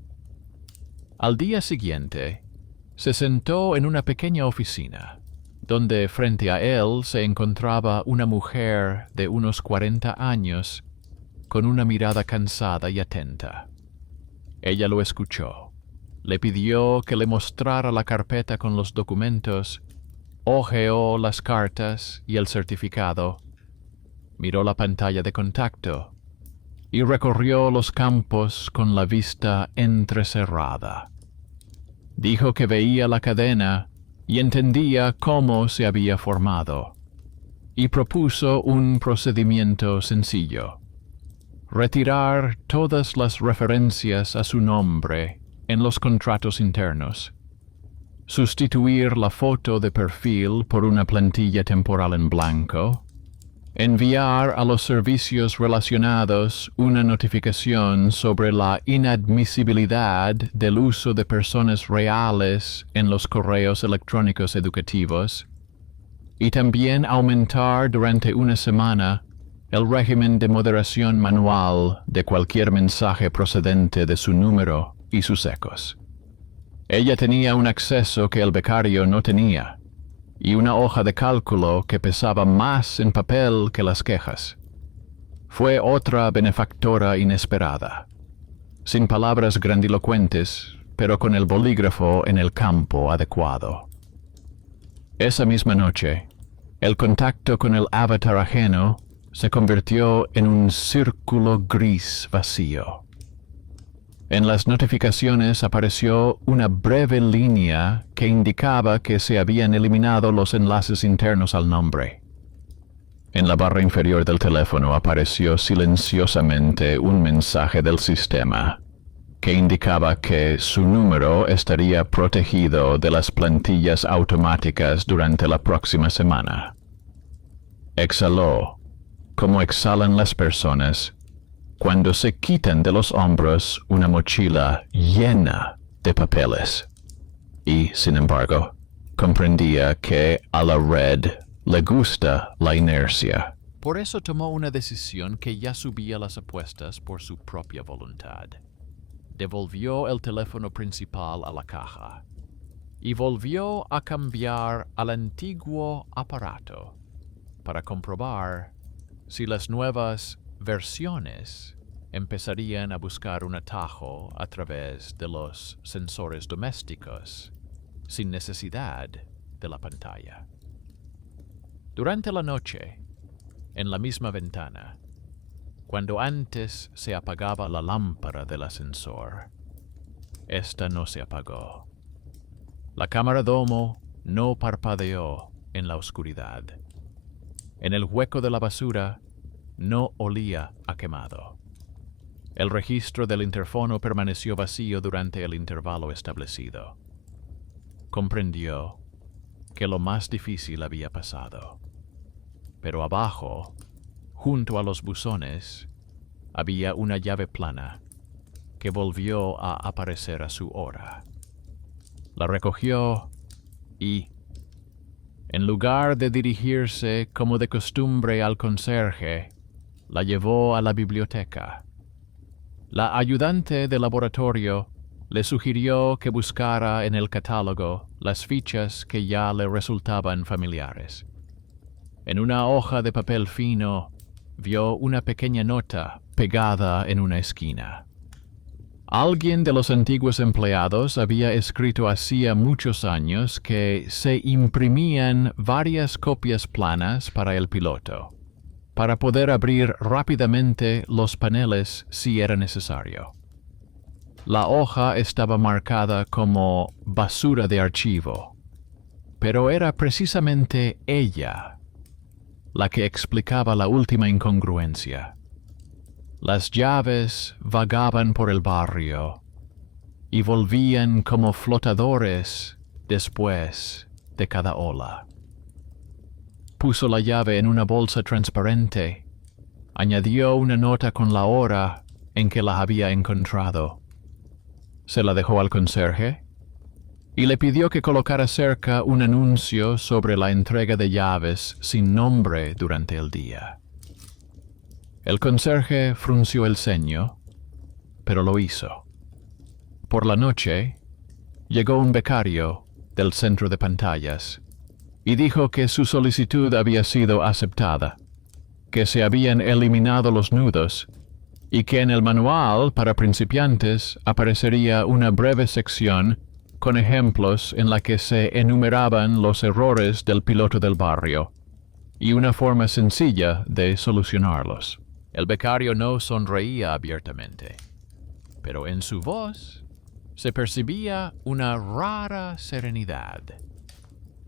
Al día siguiente, se sentó en una pequeña oficina, donde frente a él se encontraba una mujer de unos 40 años con una mirada cansada y atenta. Ella lo escuchó, le pidió que le mostrara la carpeta con los documentos, hojeó las cartas y el certificado, miró la pantalla de contacto y recorrió los campos con la vista entrecerrada. Dijo que veía la cadena y entendía cómo se había formado, y propuso un procedimiento sencillo: retirar todas las referencias a su nombre en los contratos internos, sustituir la foto de perfil por una plantilla temporal en blanco, enviar a los servicios relacionados una notificación sobre la inadmisibilidad del uso de personas reales en los correos electrónicos educativos, y también aumentar durante una semana el régimen de moderación manual de cualquier mensaje procedente de su número y sus ecos. Ella tenía un acceso que el becario no tenía, y una hoja de cálculo que pesaba más en papel que las quejas. Fue otra benefactora inesperada, sin palabras grandilocuentes, pero con el bolígrafo en el campo adecuado. Esa misma noche, el contacto con el avatar ajeno se convirtió en un círculo gris vacío. En las notificaciones apareció una breve línea que indicaba que se habían eliminado los enlaces internos al nombre. En la barra inferior del teléfono apareció silenciosamente un mensaje del sistema que indicaba que su número estaría protegido de las plantillas automáticas durante la próxima semana. Exhaló, como exhalan las personas cuando se quitan de los hombros una mochila llena de papeles. Y, sin embargo, comprendía que a la red le gusta la inercia. Por eso tomó una decisión que ya subía las apuestas por su propia voluntad. Devolvió el teléfono principal a la caja y volvió a cambiar al antiguo aparato para comprobar si las nuevas versiones empezarían a buscar un atajo a través de los sensores domésticos, sin necesidad de la pantalla. Durante la noche, en la misma ventana, cuando antes se apagaba la lámpara del ascensor, esta no se apagó. La cámara domo no parpadeó en la oscuridad. En el hueco de la basura no olía a quemado. El registro del interfono permaneció vacío durante el intervalo establecido. Comprendió que lo más difícil había pasado. Pero abajo, junto a los buzones, había una llave plana que volvió a aparecer a su hora. La recogió y, en lugar de dirigirse como de costumbre al conserje, la llevó a la biblioteca. La ayudante de laboratorio le sugirió que buscara en el catálogo las fichas que ya le resultaban familiares. En una hoja de papel fino vio una pequeña nota pegada en una esquina. Alguien de los antiguos empleados había escrito hacía muchos años que se imprimían varias copias planas para el piloto, para poder abrir rápidamente los paneles si era necesario. La hoja estaba marcada como basura de archivo, pero era precisamente ella la que explicaba la última incongruencia. Las llaves vagaban por el barrio y volvían como flotadores después de cada ola. Puso la llave en una bolsa transparente, añadió una nota con la hora en que la había encontrado. Se la dejó al conserje y le pidió que colocara cerca un anuncio sobre la entrega de llaves sin nombre durante el día. El conserje frunció el ceño, pero lo hizo. Por la noche, llegó un becario del centro de pantallas y dijo que su solicitud había sido aceptada, que se habían eliminado los nudos y que en el manual para principiantes aparecería una breve sección con ejemplos en la que se enumeraban los errores del piloto del barrio y una forma sencilla de solucionarlos. El becario no sonreía abiertamente, pero en su voz se percibía una rara serenidad,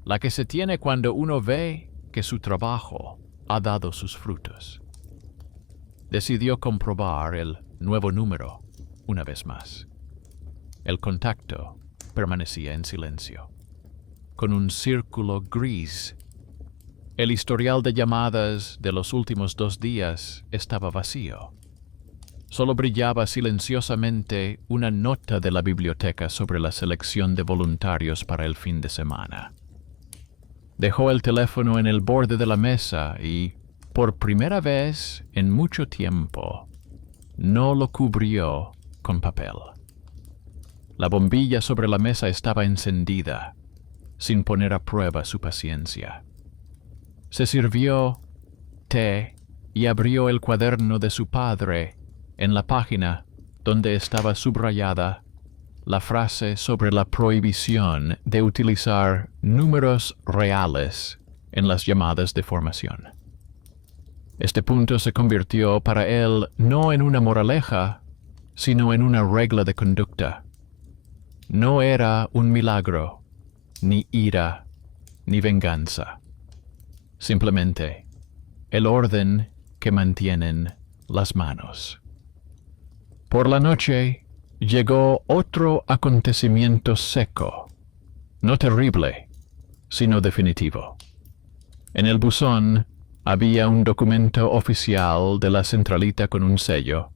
la que se tiene cuando uno ve que su trabajo ha dado sus frutos. Decidió comprobar el nuevo número una vez más. El contacto permanecía en silencio, con un círculo gris. El historial de llamadas de los últimos 2 días estaba vacío. Solo brillaba silenciosamente una nota de la biblioteca sobre la selección de voluntarios para el fin de semana. Dejó el teléfono en el borde de la mesa y, por primera vez en mucho tiempo, no lo cubrió con papel. La bombilla sobre la mesa estaba encendida, sin poner a prueba su paciencia. Se sirvió té y abrió el cuaderno de su padre en la página donde estaba subrayada la frase sobre la prohibición de utilizar números reales en las llamadas de formación. Este punto se convirtió para él no en una moraleja, sino en una regla de conducta. No era un milagro, ni ira, ni venganza. Simplemente el orden que mantienen las manos. Por la noche llegó otro acontecimiento seco, no terrible, sino definitivo. En el buzón había un documento oficial de la centralita con un sello.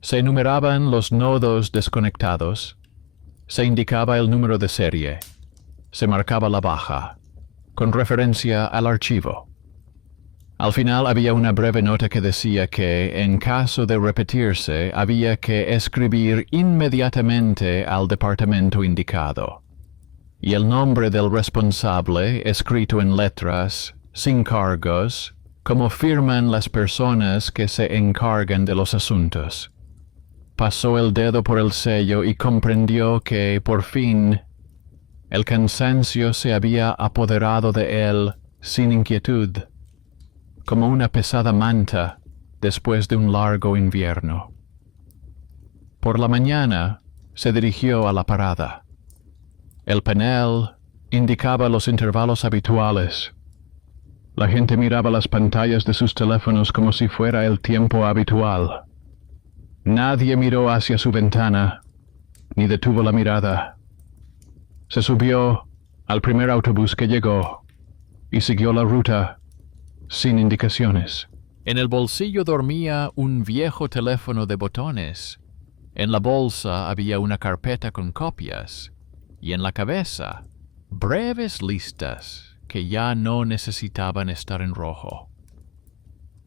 Se enumeraban los nodos desconectados, se indicaba el número de serie, se marcaba la baja, con referencia al archivo. Al final había una breve nota que decía que, en caso de repetirse, había que escribir inmediatamente al departamento indicado, y el nombre del responsable escrito en letras, sin cargos, como firman las personas que se encargan de los asuntos. Pasó el dedo por el sello y comprendió que, por fin, el cansancio se había apoderado de él sin inquietud, como una pesada manta después de un largo invierno. Por la mañana se dirigió a la parada. El panel indicaba los intervalos habituales. La gente miraba las pantallas de sus teléfonos como si fuera el tiempo habitual. Nadie miró hacia su ventana, ni detuvo la mirada. Se subió al primer autobús que llegó y siguió la ruta sin indicaciones. En el bolsillo dormía un viejo teléfono de botones. En la bolsa había una carpeta con copias y en la cabeza breves listas que ya no necesitaban estar en rojo.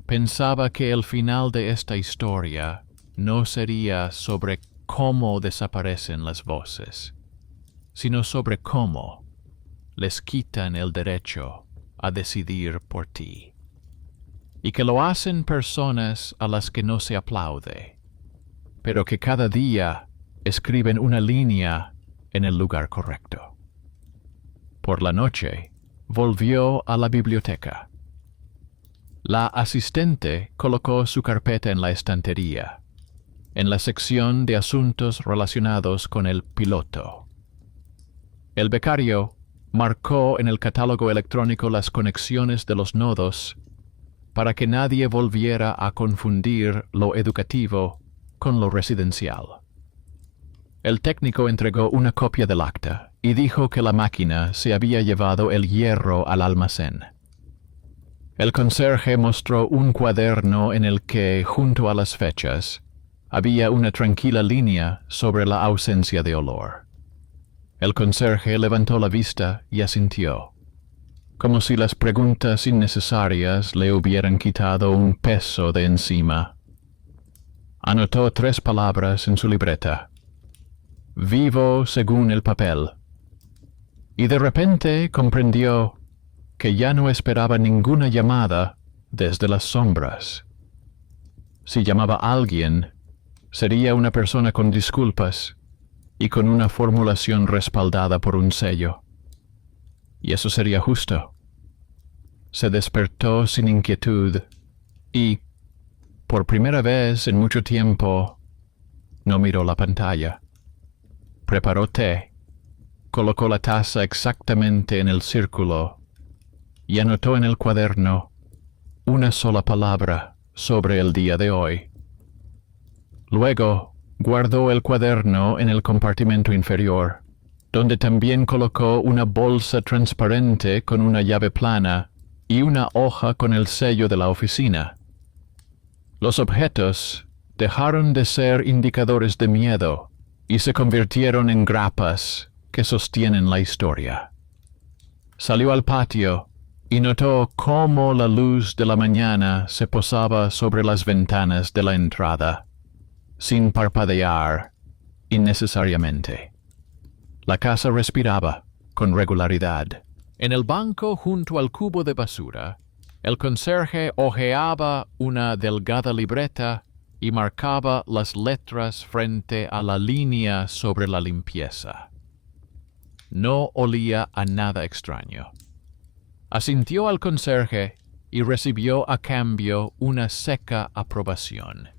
Pensaba que el final de esta historia no sería sobre cómo desaparecen las voces, sino sobre cómo les quitan el derecho a decidir por ti. Y que lo hacen personas a las que no se aplaude, pero que cada día escriben una línea en el lugar correcto. Por la noche, volvió a la biblioteca. La asistente colocó su carpeta en la estantería, en la sección de asuntos relacionados con el piloto. El becario marcó en el catálogo electrónico las conexiones de los nodos para que nadie volviera a confundir lo educativo con lo residencial. El técnico entregó una copia del acta y dijo que la máquina se había llevado el hierro al almacén. El conserje mostró un cuaderno en el que, junto a las fechas, había una tranquila línea sobre la ausencia de olor. El conserje levantó la vista y asintió, como si las preguntas innecesarias le hubieran quitado un peso de encima. Anotó 3 palabras en su libreta. Vivo según el papel. Y de repente comprendió que ya no esperaba ninguna llamada desde las sombras. Si llamaba a alguien, sería una persona con disculpas y con una formulación respaldada por un sello. Y eso sería justo. Se despertó sin inquietud y, por primera vez en mucho tiempo, no miró la pantalla. Preparó té, colocó la taza exactamente en el círculo y anotó en el cuaderno una sola palabra sobre el día de hoy. Luego guardó el cuaderno en el compartimento inferior, donde también colocó una bolsa transparente con una llave plana y una hoja con el sello de la oficina. Los objetos dejaron de ser indicadores de miedo y se convirtieron en grapas que sostienen la historia. Salió al patio y notó cómo la luz de la mañana se posaba sobre las ventanas de la entrada, sin parpadear innecesariamente. La casa respiraba con regularidad. En el banco junto al cubo de basura, el conserje hojeaba una delgada libreta y marcaba las letras frente a la línea sobre la limpieza. No olía a nada extraño. Asintió al conserje y recibió a cambio una seca aprobación,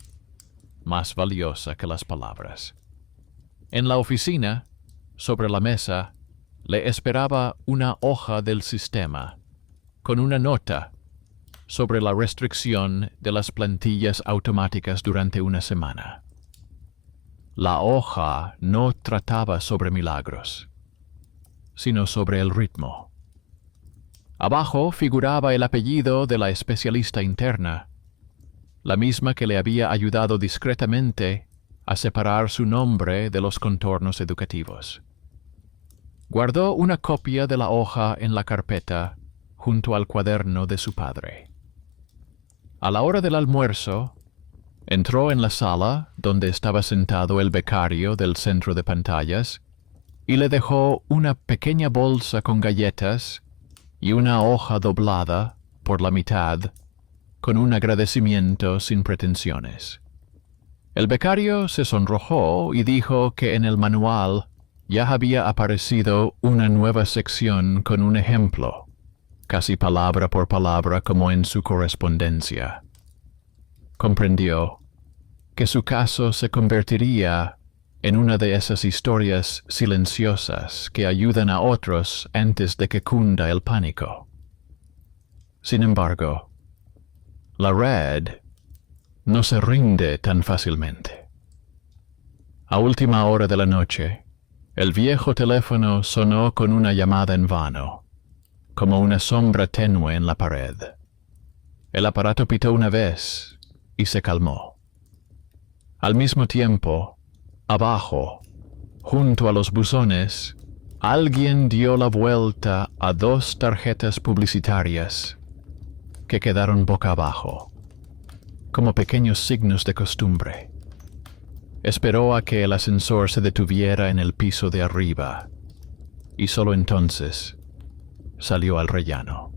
más valiosa que las palabras. En la oficina, sobre la mesa, le esperaba una hoja del sistema, con una nota sobre la restricción de las plantillas automáticas durante una semana. La hoja no trataba sobre milagros, sino sobre el ritmo. Abajo figuraba el apellido de la especialista interna, la misma que le había ayudado discretamente a separar su nombre de los contornos educativos. Guardó una copia de la hoja en la carpeta junto al cuaderno de su padre. A la hora del almuerzo, entró en la sala donde estaba sentado el becario del centro de pantallas y le dejó una pequeña bolsa con galletas y una hoja doblada por la mitad con un agradecimiento sin pretensiones. El becario se sonrojó y dijo que en el manual ya había aparecido una nueva sección con un ejemplo, casi palabra por palabra como en su correspondencia. Comprendió que su caso se convertiría en una de esas historias silenciosas que ayudan a otros antes de que cunda el pánico. Sin embargo, la red no se rinde tan fácilmente. A última hora de la noche, el viejo teléfono sonó con una llamada en vano, como una sombra tenue en la pared. El aparato pitó una vez y se calmó. Al mismo tiempo, abajo, junto a los buzones, alguien dio la vuelta a 2 tarjetas publicitarias que quedaron boca abajo, como pequeños signos de costumbre. Esperó a que el ascensor se detuviera en el piso de arriba, y solo entonces salió al rellano.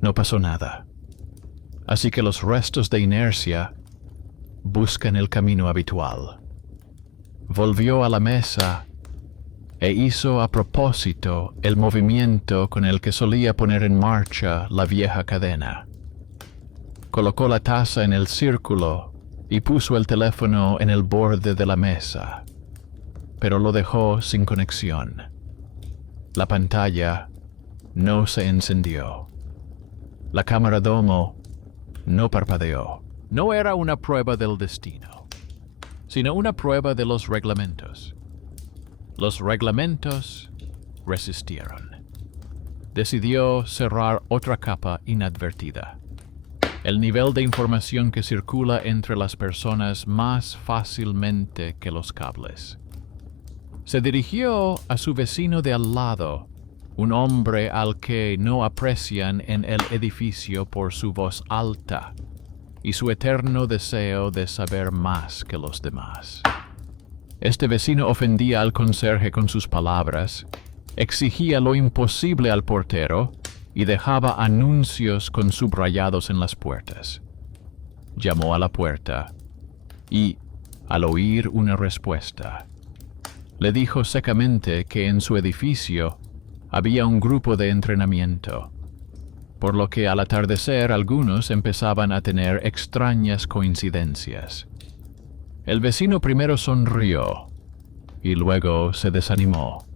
No pasó nada, así que los restos de inercia buscan el camino habitual. Volvió a la mesa e hizo a propósito el movimiento con el que solía poner en marcha la vieja cadena. Colocó la taza en el círculo y puso el teléfono en el borde de la mesa, pero lo dejó sin conexión. La pantalla no se encendió. La cámara domo no parpadeó. No era una prueba del destino, sino una prueba de los reglamentos. Los reglamentos resistieron. Decidió cerrar otra capa inadvertida. El nivel de información que circula entre las personas más fácilmente que los cables. Se dirigió a su vecino de al lado, un hombre al que no aprecian en el edificio por su voz alta y su eterno deseo de saber más que los demás. Este vecino ofendía al conserje con sus palabras, exigía lo imposible al portero y dejaba anuncios con subrayados en las puertas. Llamó a la puerta y, al oír una respuesta, le dijo secamente que en su edificio había un grupo de entrenamiento, por lo que al atardecer algunos empezaban a tener extrañas coincidencias. El vecino primero sonrió y luego se desanimó.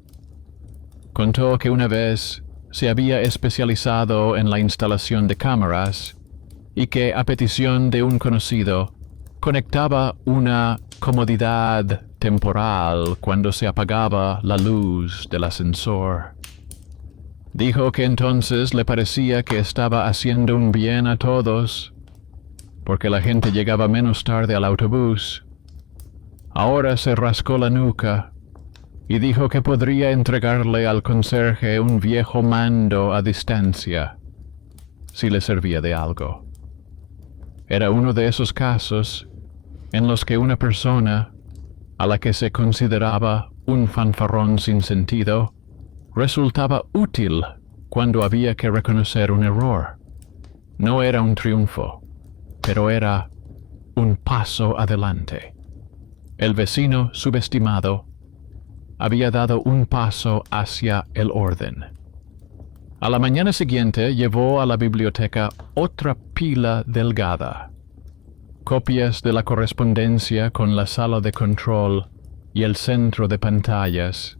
Contó que una vez se había especializado en la instalación de cámaras y que, a petición de un conocido, conectaba una comodidad temporal cuando se apagaba la luz del ascensor. Dijo que entonces le parecía que estaba haciendo un bien a todos, porque la gente llegaba menos tarde al autobús. Ahora se rascó la nuca y dijo que podría entregarle al conserje un viejo mando a distancia, si le servía de algo. Era uno de esos casos en los que una persona, a la que se consideraba un fanfarrón sin sentido, resultaba útil cuando había que reconocer un error. No era un triunfo, pero era un paso adelante. El vecino subestimado había dado un paso hacia el orden. A la mañana siguiente llevó a la biblioteca otra pila delgada, copias de la correspondencia con la sala de control y el centro de pantallas,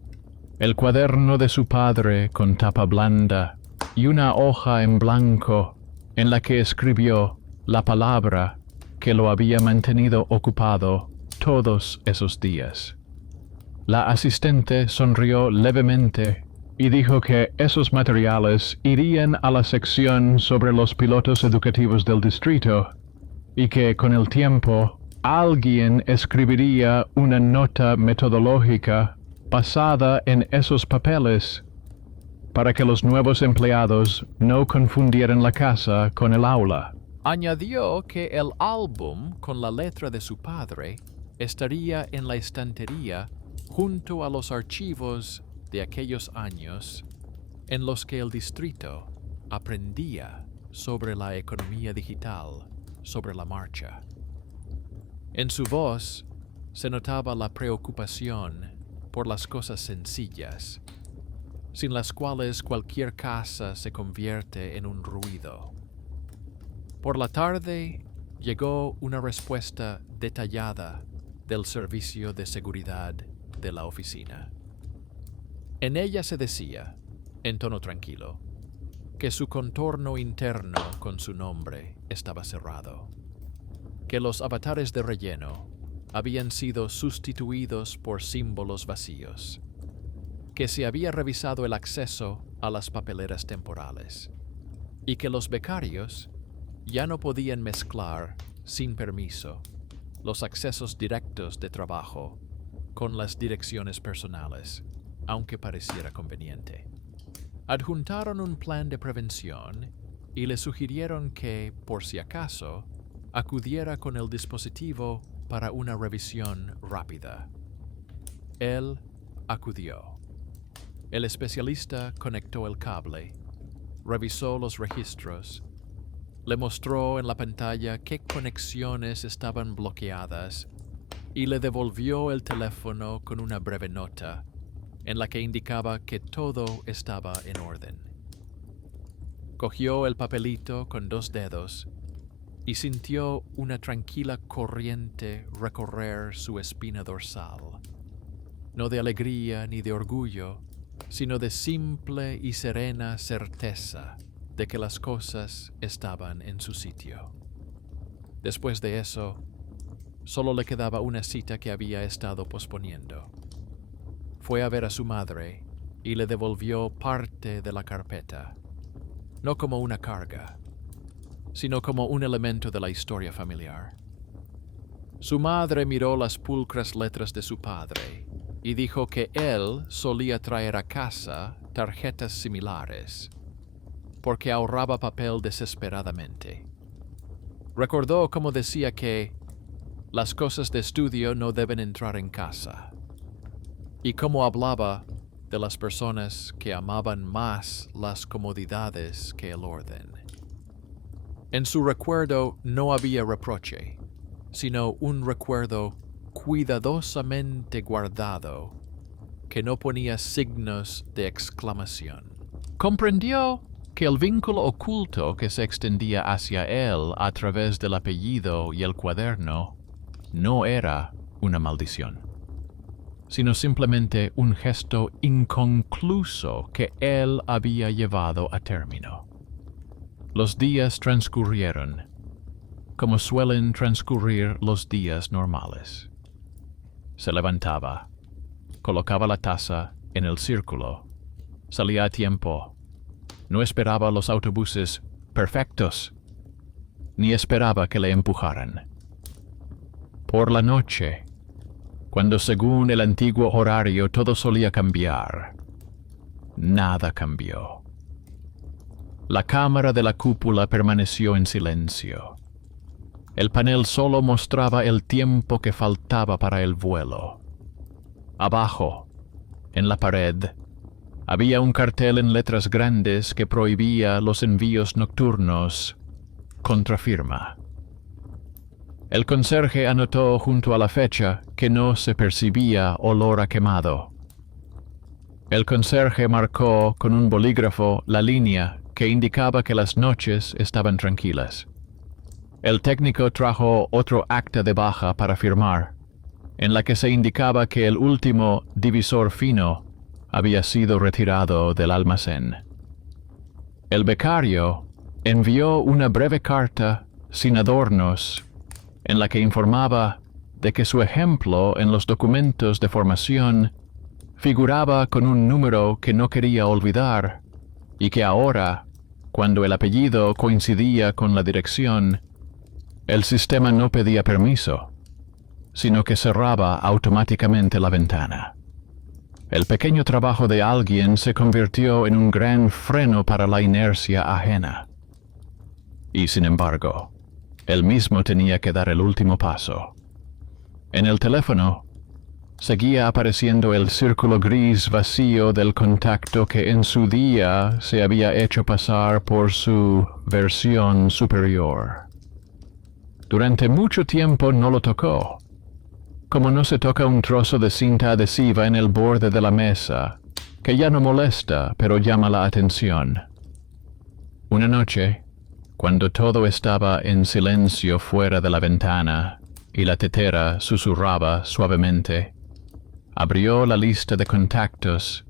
el cuaderno de su padre con tapa blanda y una hoja en blanco en la que escribió la palabra que lo había mantenido ocupado todos esos días. La asistente sonrió levemente y dijo que esos materiales irían a la sección sobre los pilotos educativos del distrito y que con el tiempo alguien escribiría una nota metodológica basada en esos papeles para que los nuevos empleados no confundieran la casa con el aula. Añadió que el álbum con la letra de su padre estaría en la estantería junto a los archivos de aquellos años en los que el distrito aprendía sobre la economía digital sobre la marcha. En su voz se notaba la preocupación por las cosas sencillas, sin las cuales cualquier casa se convierte en un ruido. Por la tarde llegó una respuesta detallada del servicio de seguridad de la oficina. En ella se decía, en tono tranquilo, que su contorno interno con su nombre estaba cerrado, que los avatares de relleno habían sido sustituidos por símbolos vacíos, que se había revisado el acceso a las papeleras temporales y que los becarios ya no podían mezclar, sin permiso, los accesos directos de trabajo con las direcciones personales, aunque pareciera conveniente. Adjuntaron un plan de prevención y le sugirieron que, por si acaso, acudiera con el dispositivo para una revisión rápida. Él acudió. El especialista conectó el cable, revisó los registros, le mostró en la pantalla qué conexiones estaban bloqueadas y le devolvió el teléfono con una breve nota en la que indicaba que todo estaba en orden. Cogió el papelito con 2 dedos y sintió una tranquila corriente recorrer su espina dorsal, no de alegría ni de orgullo, sino de simple y serena certeza de que las cosas estaban en su sitio. Después de eso, solo le quedaba una cita que había estado posponiendo. Fue a ver a su madre y le devolvió parte de la carpeta, no como una carga, sino como un elemento de la historia familiar. Su madre miró las pulcras letras de su padre y dijo que él solía traer a casa tarjetas similares, porque ahorraba papel desesperadamente. Recordó cómo decía que las cosas de estudio no deben entrar en casa, y cómo hablaba de las personas que amaban más las comodidades que el orden. En su recuerdo no había reproche, sino un recuerdo cuidadosamente guardado que no ponía signos de exclamación. Comprendió que el vínculo oculto que se extendía hacia él a través del apellido y el cuaderno no era una maldición, sino simplemente un gesto inconcluso que él había llevado a término. Los días transcurrieron, como suelen transcurrir los días normales. Se levantaba, colocaba la taza en el círculo, salía a tiempo, no esperaba los autobuses perfectos, ni esperaba que le empujaran. Por la noche, cuando según el antiguo horario todo solía cambiar, nada cambió. La cámara de la cúpula permaneció en silencio. El panel solo mostraba el tiempo que faltaba para el vuelo. Abajo, en la pared, había un cartel en letras grandes que prohibía los envíos nocturnos, contrafirma. El conserje anotó junto a la fecha que no se percibía olor a quemado. El conserje marcó con un bolígrafo la línea que indicaba que las noches estaban tranquilas. El técnico trajo otro acta de baja para firmar, en la que se indicaba que el último divisor fino había sido retirado del almacén. El becario envió una breve carta sin adornos en la que informaba de que su ejemplo en los documentos de formación figuraba con un número que no quería olvidar y que ahora, cuando el apellido coincidía con la dirección, el sistema no pedía permiso, sino que cerraba automáticamente la ventana. El pequeño trabajo de alguien se convirtió en un gran freno para la inercia ajena. Y sin embargo, él mismo tenía que dar el último paso. En el teléfono, seguía apareciendo el círculo gris vacío del contacto que en su día se había hecho pasar por su versión superior. Durante mucho tiempo no lo tocó, como no se toca un trozo de cinta adhesiva en el borde de la mesa, que ya no molesta, pero llama la atención. Una noche, cuando todo estaba en silencio fuera de la ventana, y la tetera susurraba suavemente. Abrió la lista de contactos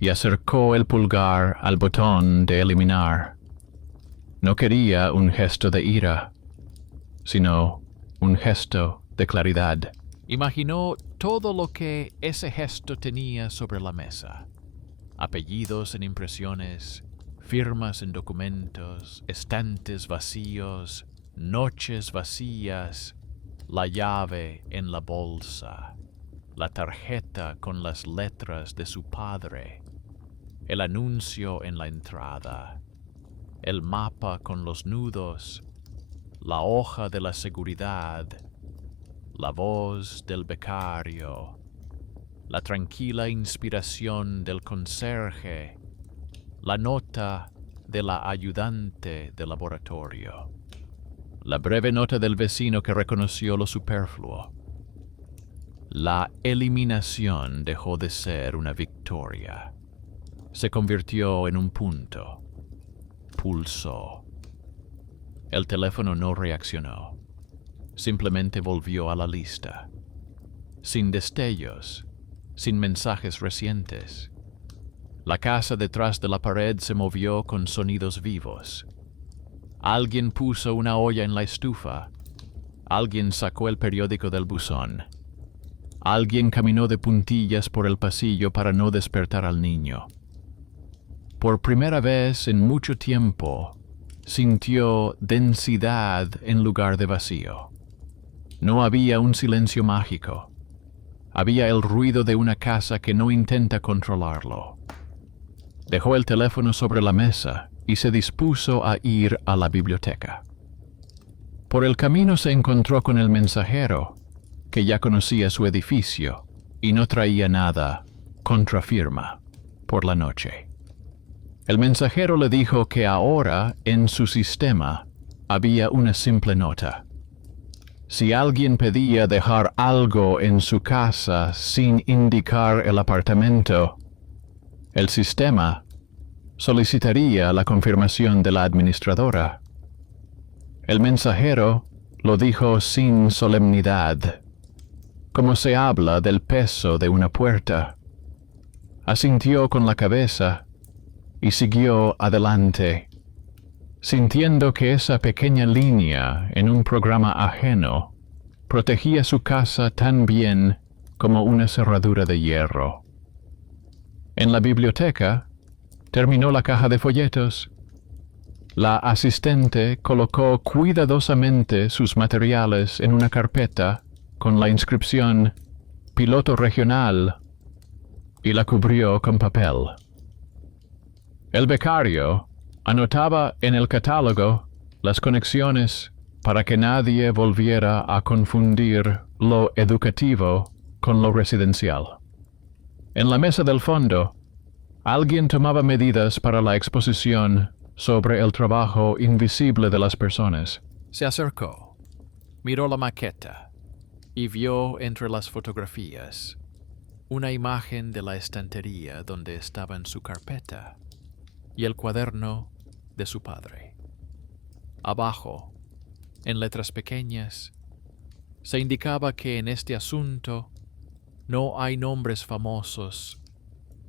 y acercó el pulgar al botón de eliminar. No quería un gesto de ira, sino un gesto de claridad. Imaginó todo lo que ese gesto tenía sobre la mesa. Apellidos en impresiones, firmas en documentos, estantes vacíos, noches vacías, la llave en la bolsa, la tarjeta con las letras de su padre, el anuncio en la entrada, el mapa con los nudos, la hoja de la seguridad, la voz del becario, la tranquila inspiración del conserje, la nota de la ayudante de laboratorio, la breve nota del vecino que reconoció lo superfluo. La eliminación dejó de ser una victoria. Se convirtió en un punto. Pulsó. El teléfono no reaccionó. Simplemente volvió a la lista. Sin destellos, sin mensajes recientes. La casa detrás de la pared se movió con sonidos vivos. Alguien puso una olla en la estufa. Alguien sacó el periódico del buzón. Alguien caminó de puntillas por el pasillo para no despertar al niño. Por primera vez en mucho tiempo, sintió densidad en lugar de vacío. No había un silencio mágico. Había el ruido de una casa que no intenta controlarlo. Dejó el teléfono sobre la mesa y se dispuso a ir a la biblioteca. Por el camino se encontró con el mensajero, que ya conocía su edificio y no traía nada, contrafirma, por la noche. El mensajero le dijo que ahora en su sistema había una simple nota. Si alguien pedía dejar algo en su casa sin indicar el apartamento, el sistema solicitaría la confirmación de la administradora. El mensajero lo dijo sin solemnidad, como se habla del peso de una puerta. Asintió con la cabeza y siguió adelante, sintiendo que esa pequeña línea en un programa ajeno protegía su casa tan bien como una cerradura de hierro. En la biblioteca, terminó la caja de folletos. La asistente colocó cuidadosamente sus materiales en una carpeta con la inscripción Piloto Regional y la cubrió con papel. El becario anotaba en el catálogo las conexiones para que nadie volviera a confundir lo educativo con lo residencial. En la mesa del fondo, alguien tomaba medidas para la exposición sobre el trabajo invisible de las personas. Se acercó, miró la maqueta y vio entre las fotografías una imagen de la estantería donde estaba en su carpeta y el cuaderno de su padre. Abajo, en letras pequeñas, se indicaba que en este asunto no hay nombres famosos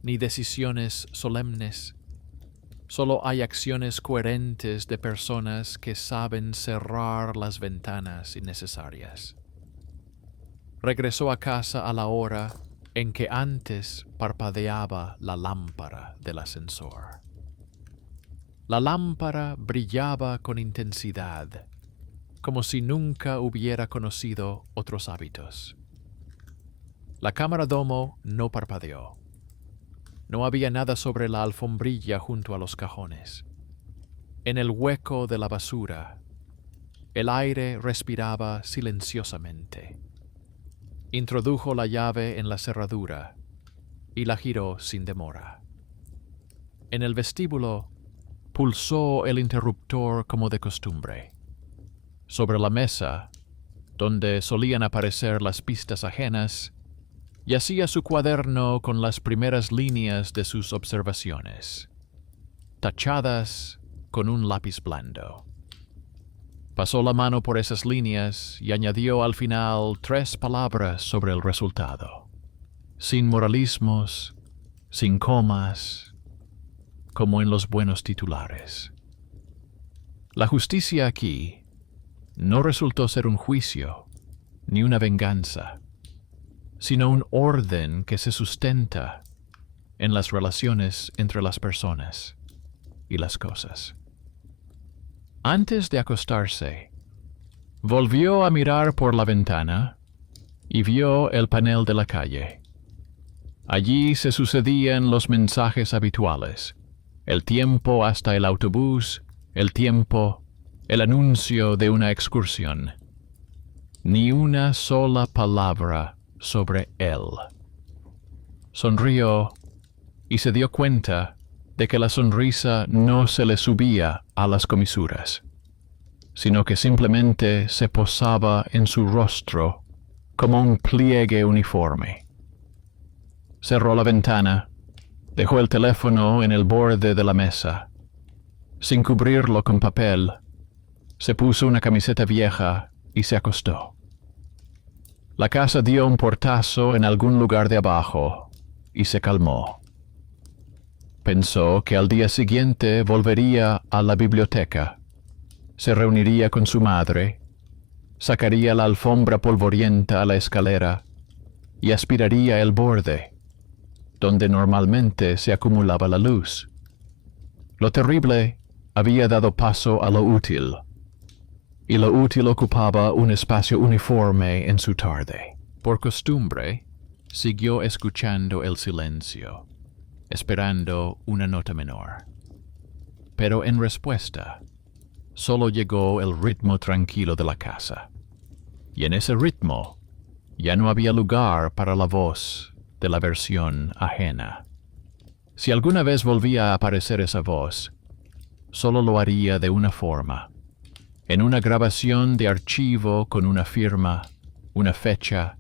ni decisiones solemnes. Solo hay acciones coherentes de personas que saben cerrar las ventanas innecesarias. Regresó a casa a la hora en que antes parpadeaba la lámpara del ascensor. La lámpara brillaba con intensidad, como si nunca hubiera conocido otros hábitos. La cámara domo no parpadeó. No había nada sobre la alfombrilla junto a los cajones. En el hueco de la basura, el aire respiraba silenciosamente. Introdujo la llave en la cerradura y la giró sin demora. En el vestíbulo, pulsó el interruptor como de costumbre. Sobre la mesa, donde solían aparecer las pistas ajenas, yacía su cuaderno con las primeras líneas de sus observaciones, tachadas con un lápiz blando. Pasó la mano por esas líneas y añadió al final 3 palabras sobre el resultado. Sin moralismos, sin comas, como en los buenos titulares. La justicia aquí no resultó ser un juicio ni una venganza, sino un orden que se sustenta en las relaciones entre las personas y las cosas. Antes de acostarse, volvió a mirar por la ventana y vio el panel de la calle. Allí se sucedían los mensajes habituales: el tiempo hasta el autobús, el tiempo, el anuncio de una excursión. Ni una sola palabra sobre él. Sonrió y se dio cuenta de que la sonrisa no se le subía a las comisuras, sino que simplemente se posaba en su rostro como un pliegue uniforme. Cerró la ventana, dejó el teléfono en el borde de la mesa. Sin cubrirlo con papel, se puso una camiseta vieja y se acostó. La casa dio un portazo en algún lugar de abajo y se calmó. Pensó que al día siguiente volvería a la biblioteca, se reuniría con su madre, sacaría la alfombra polvorienta a la escalera y aspiraría el borde, donde normalmente se acumulaba la luz. Lo terrible había dado paso a lo útil, y lo útil ocupaba un espacio uniforme en su tarde. Por costumbre, siguió escuchando el silencio, esperando una nota menor. Pero en respuesta, solo llegó el ritmo tranquilo de la casa. Y en ese ritmo ya no había lugar para la voz de la versión ajena. Si alguna vez volvía a aparecer esa voz, solo lo haría de una forma: en una grabación de archivo con una firma, una fecha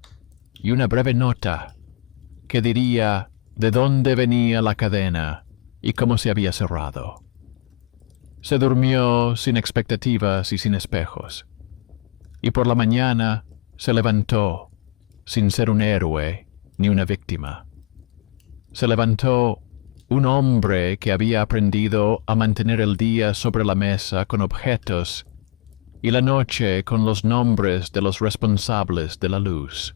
y una breve nota que diría de dónde venía la cadena y cómo se había cerrado. Se durmió sin expectativas y sin espejos, y por la mañana se levantó sin ser un héroe ni una víctima. Se levantó un hombre que había aprendido a mantener el día sobre la mesa con objetos y la noche con los nombres de los responsables de la luz.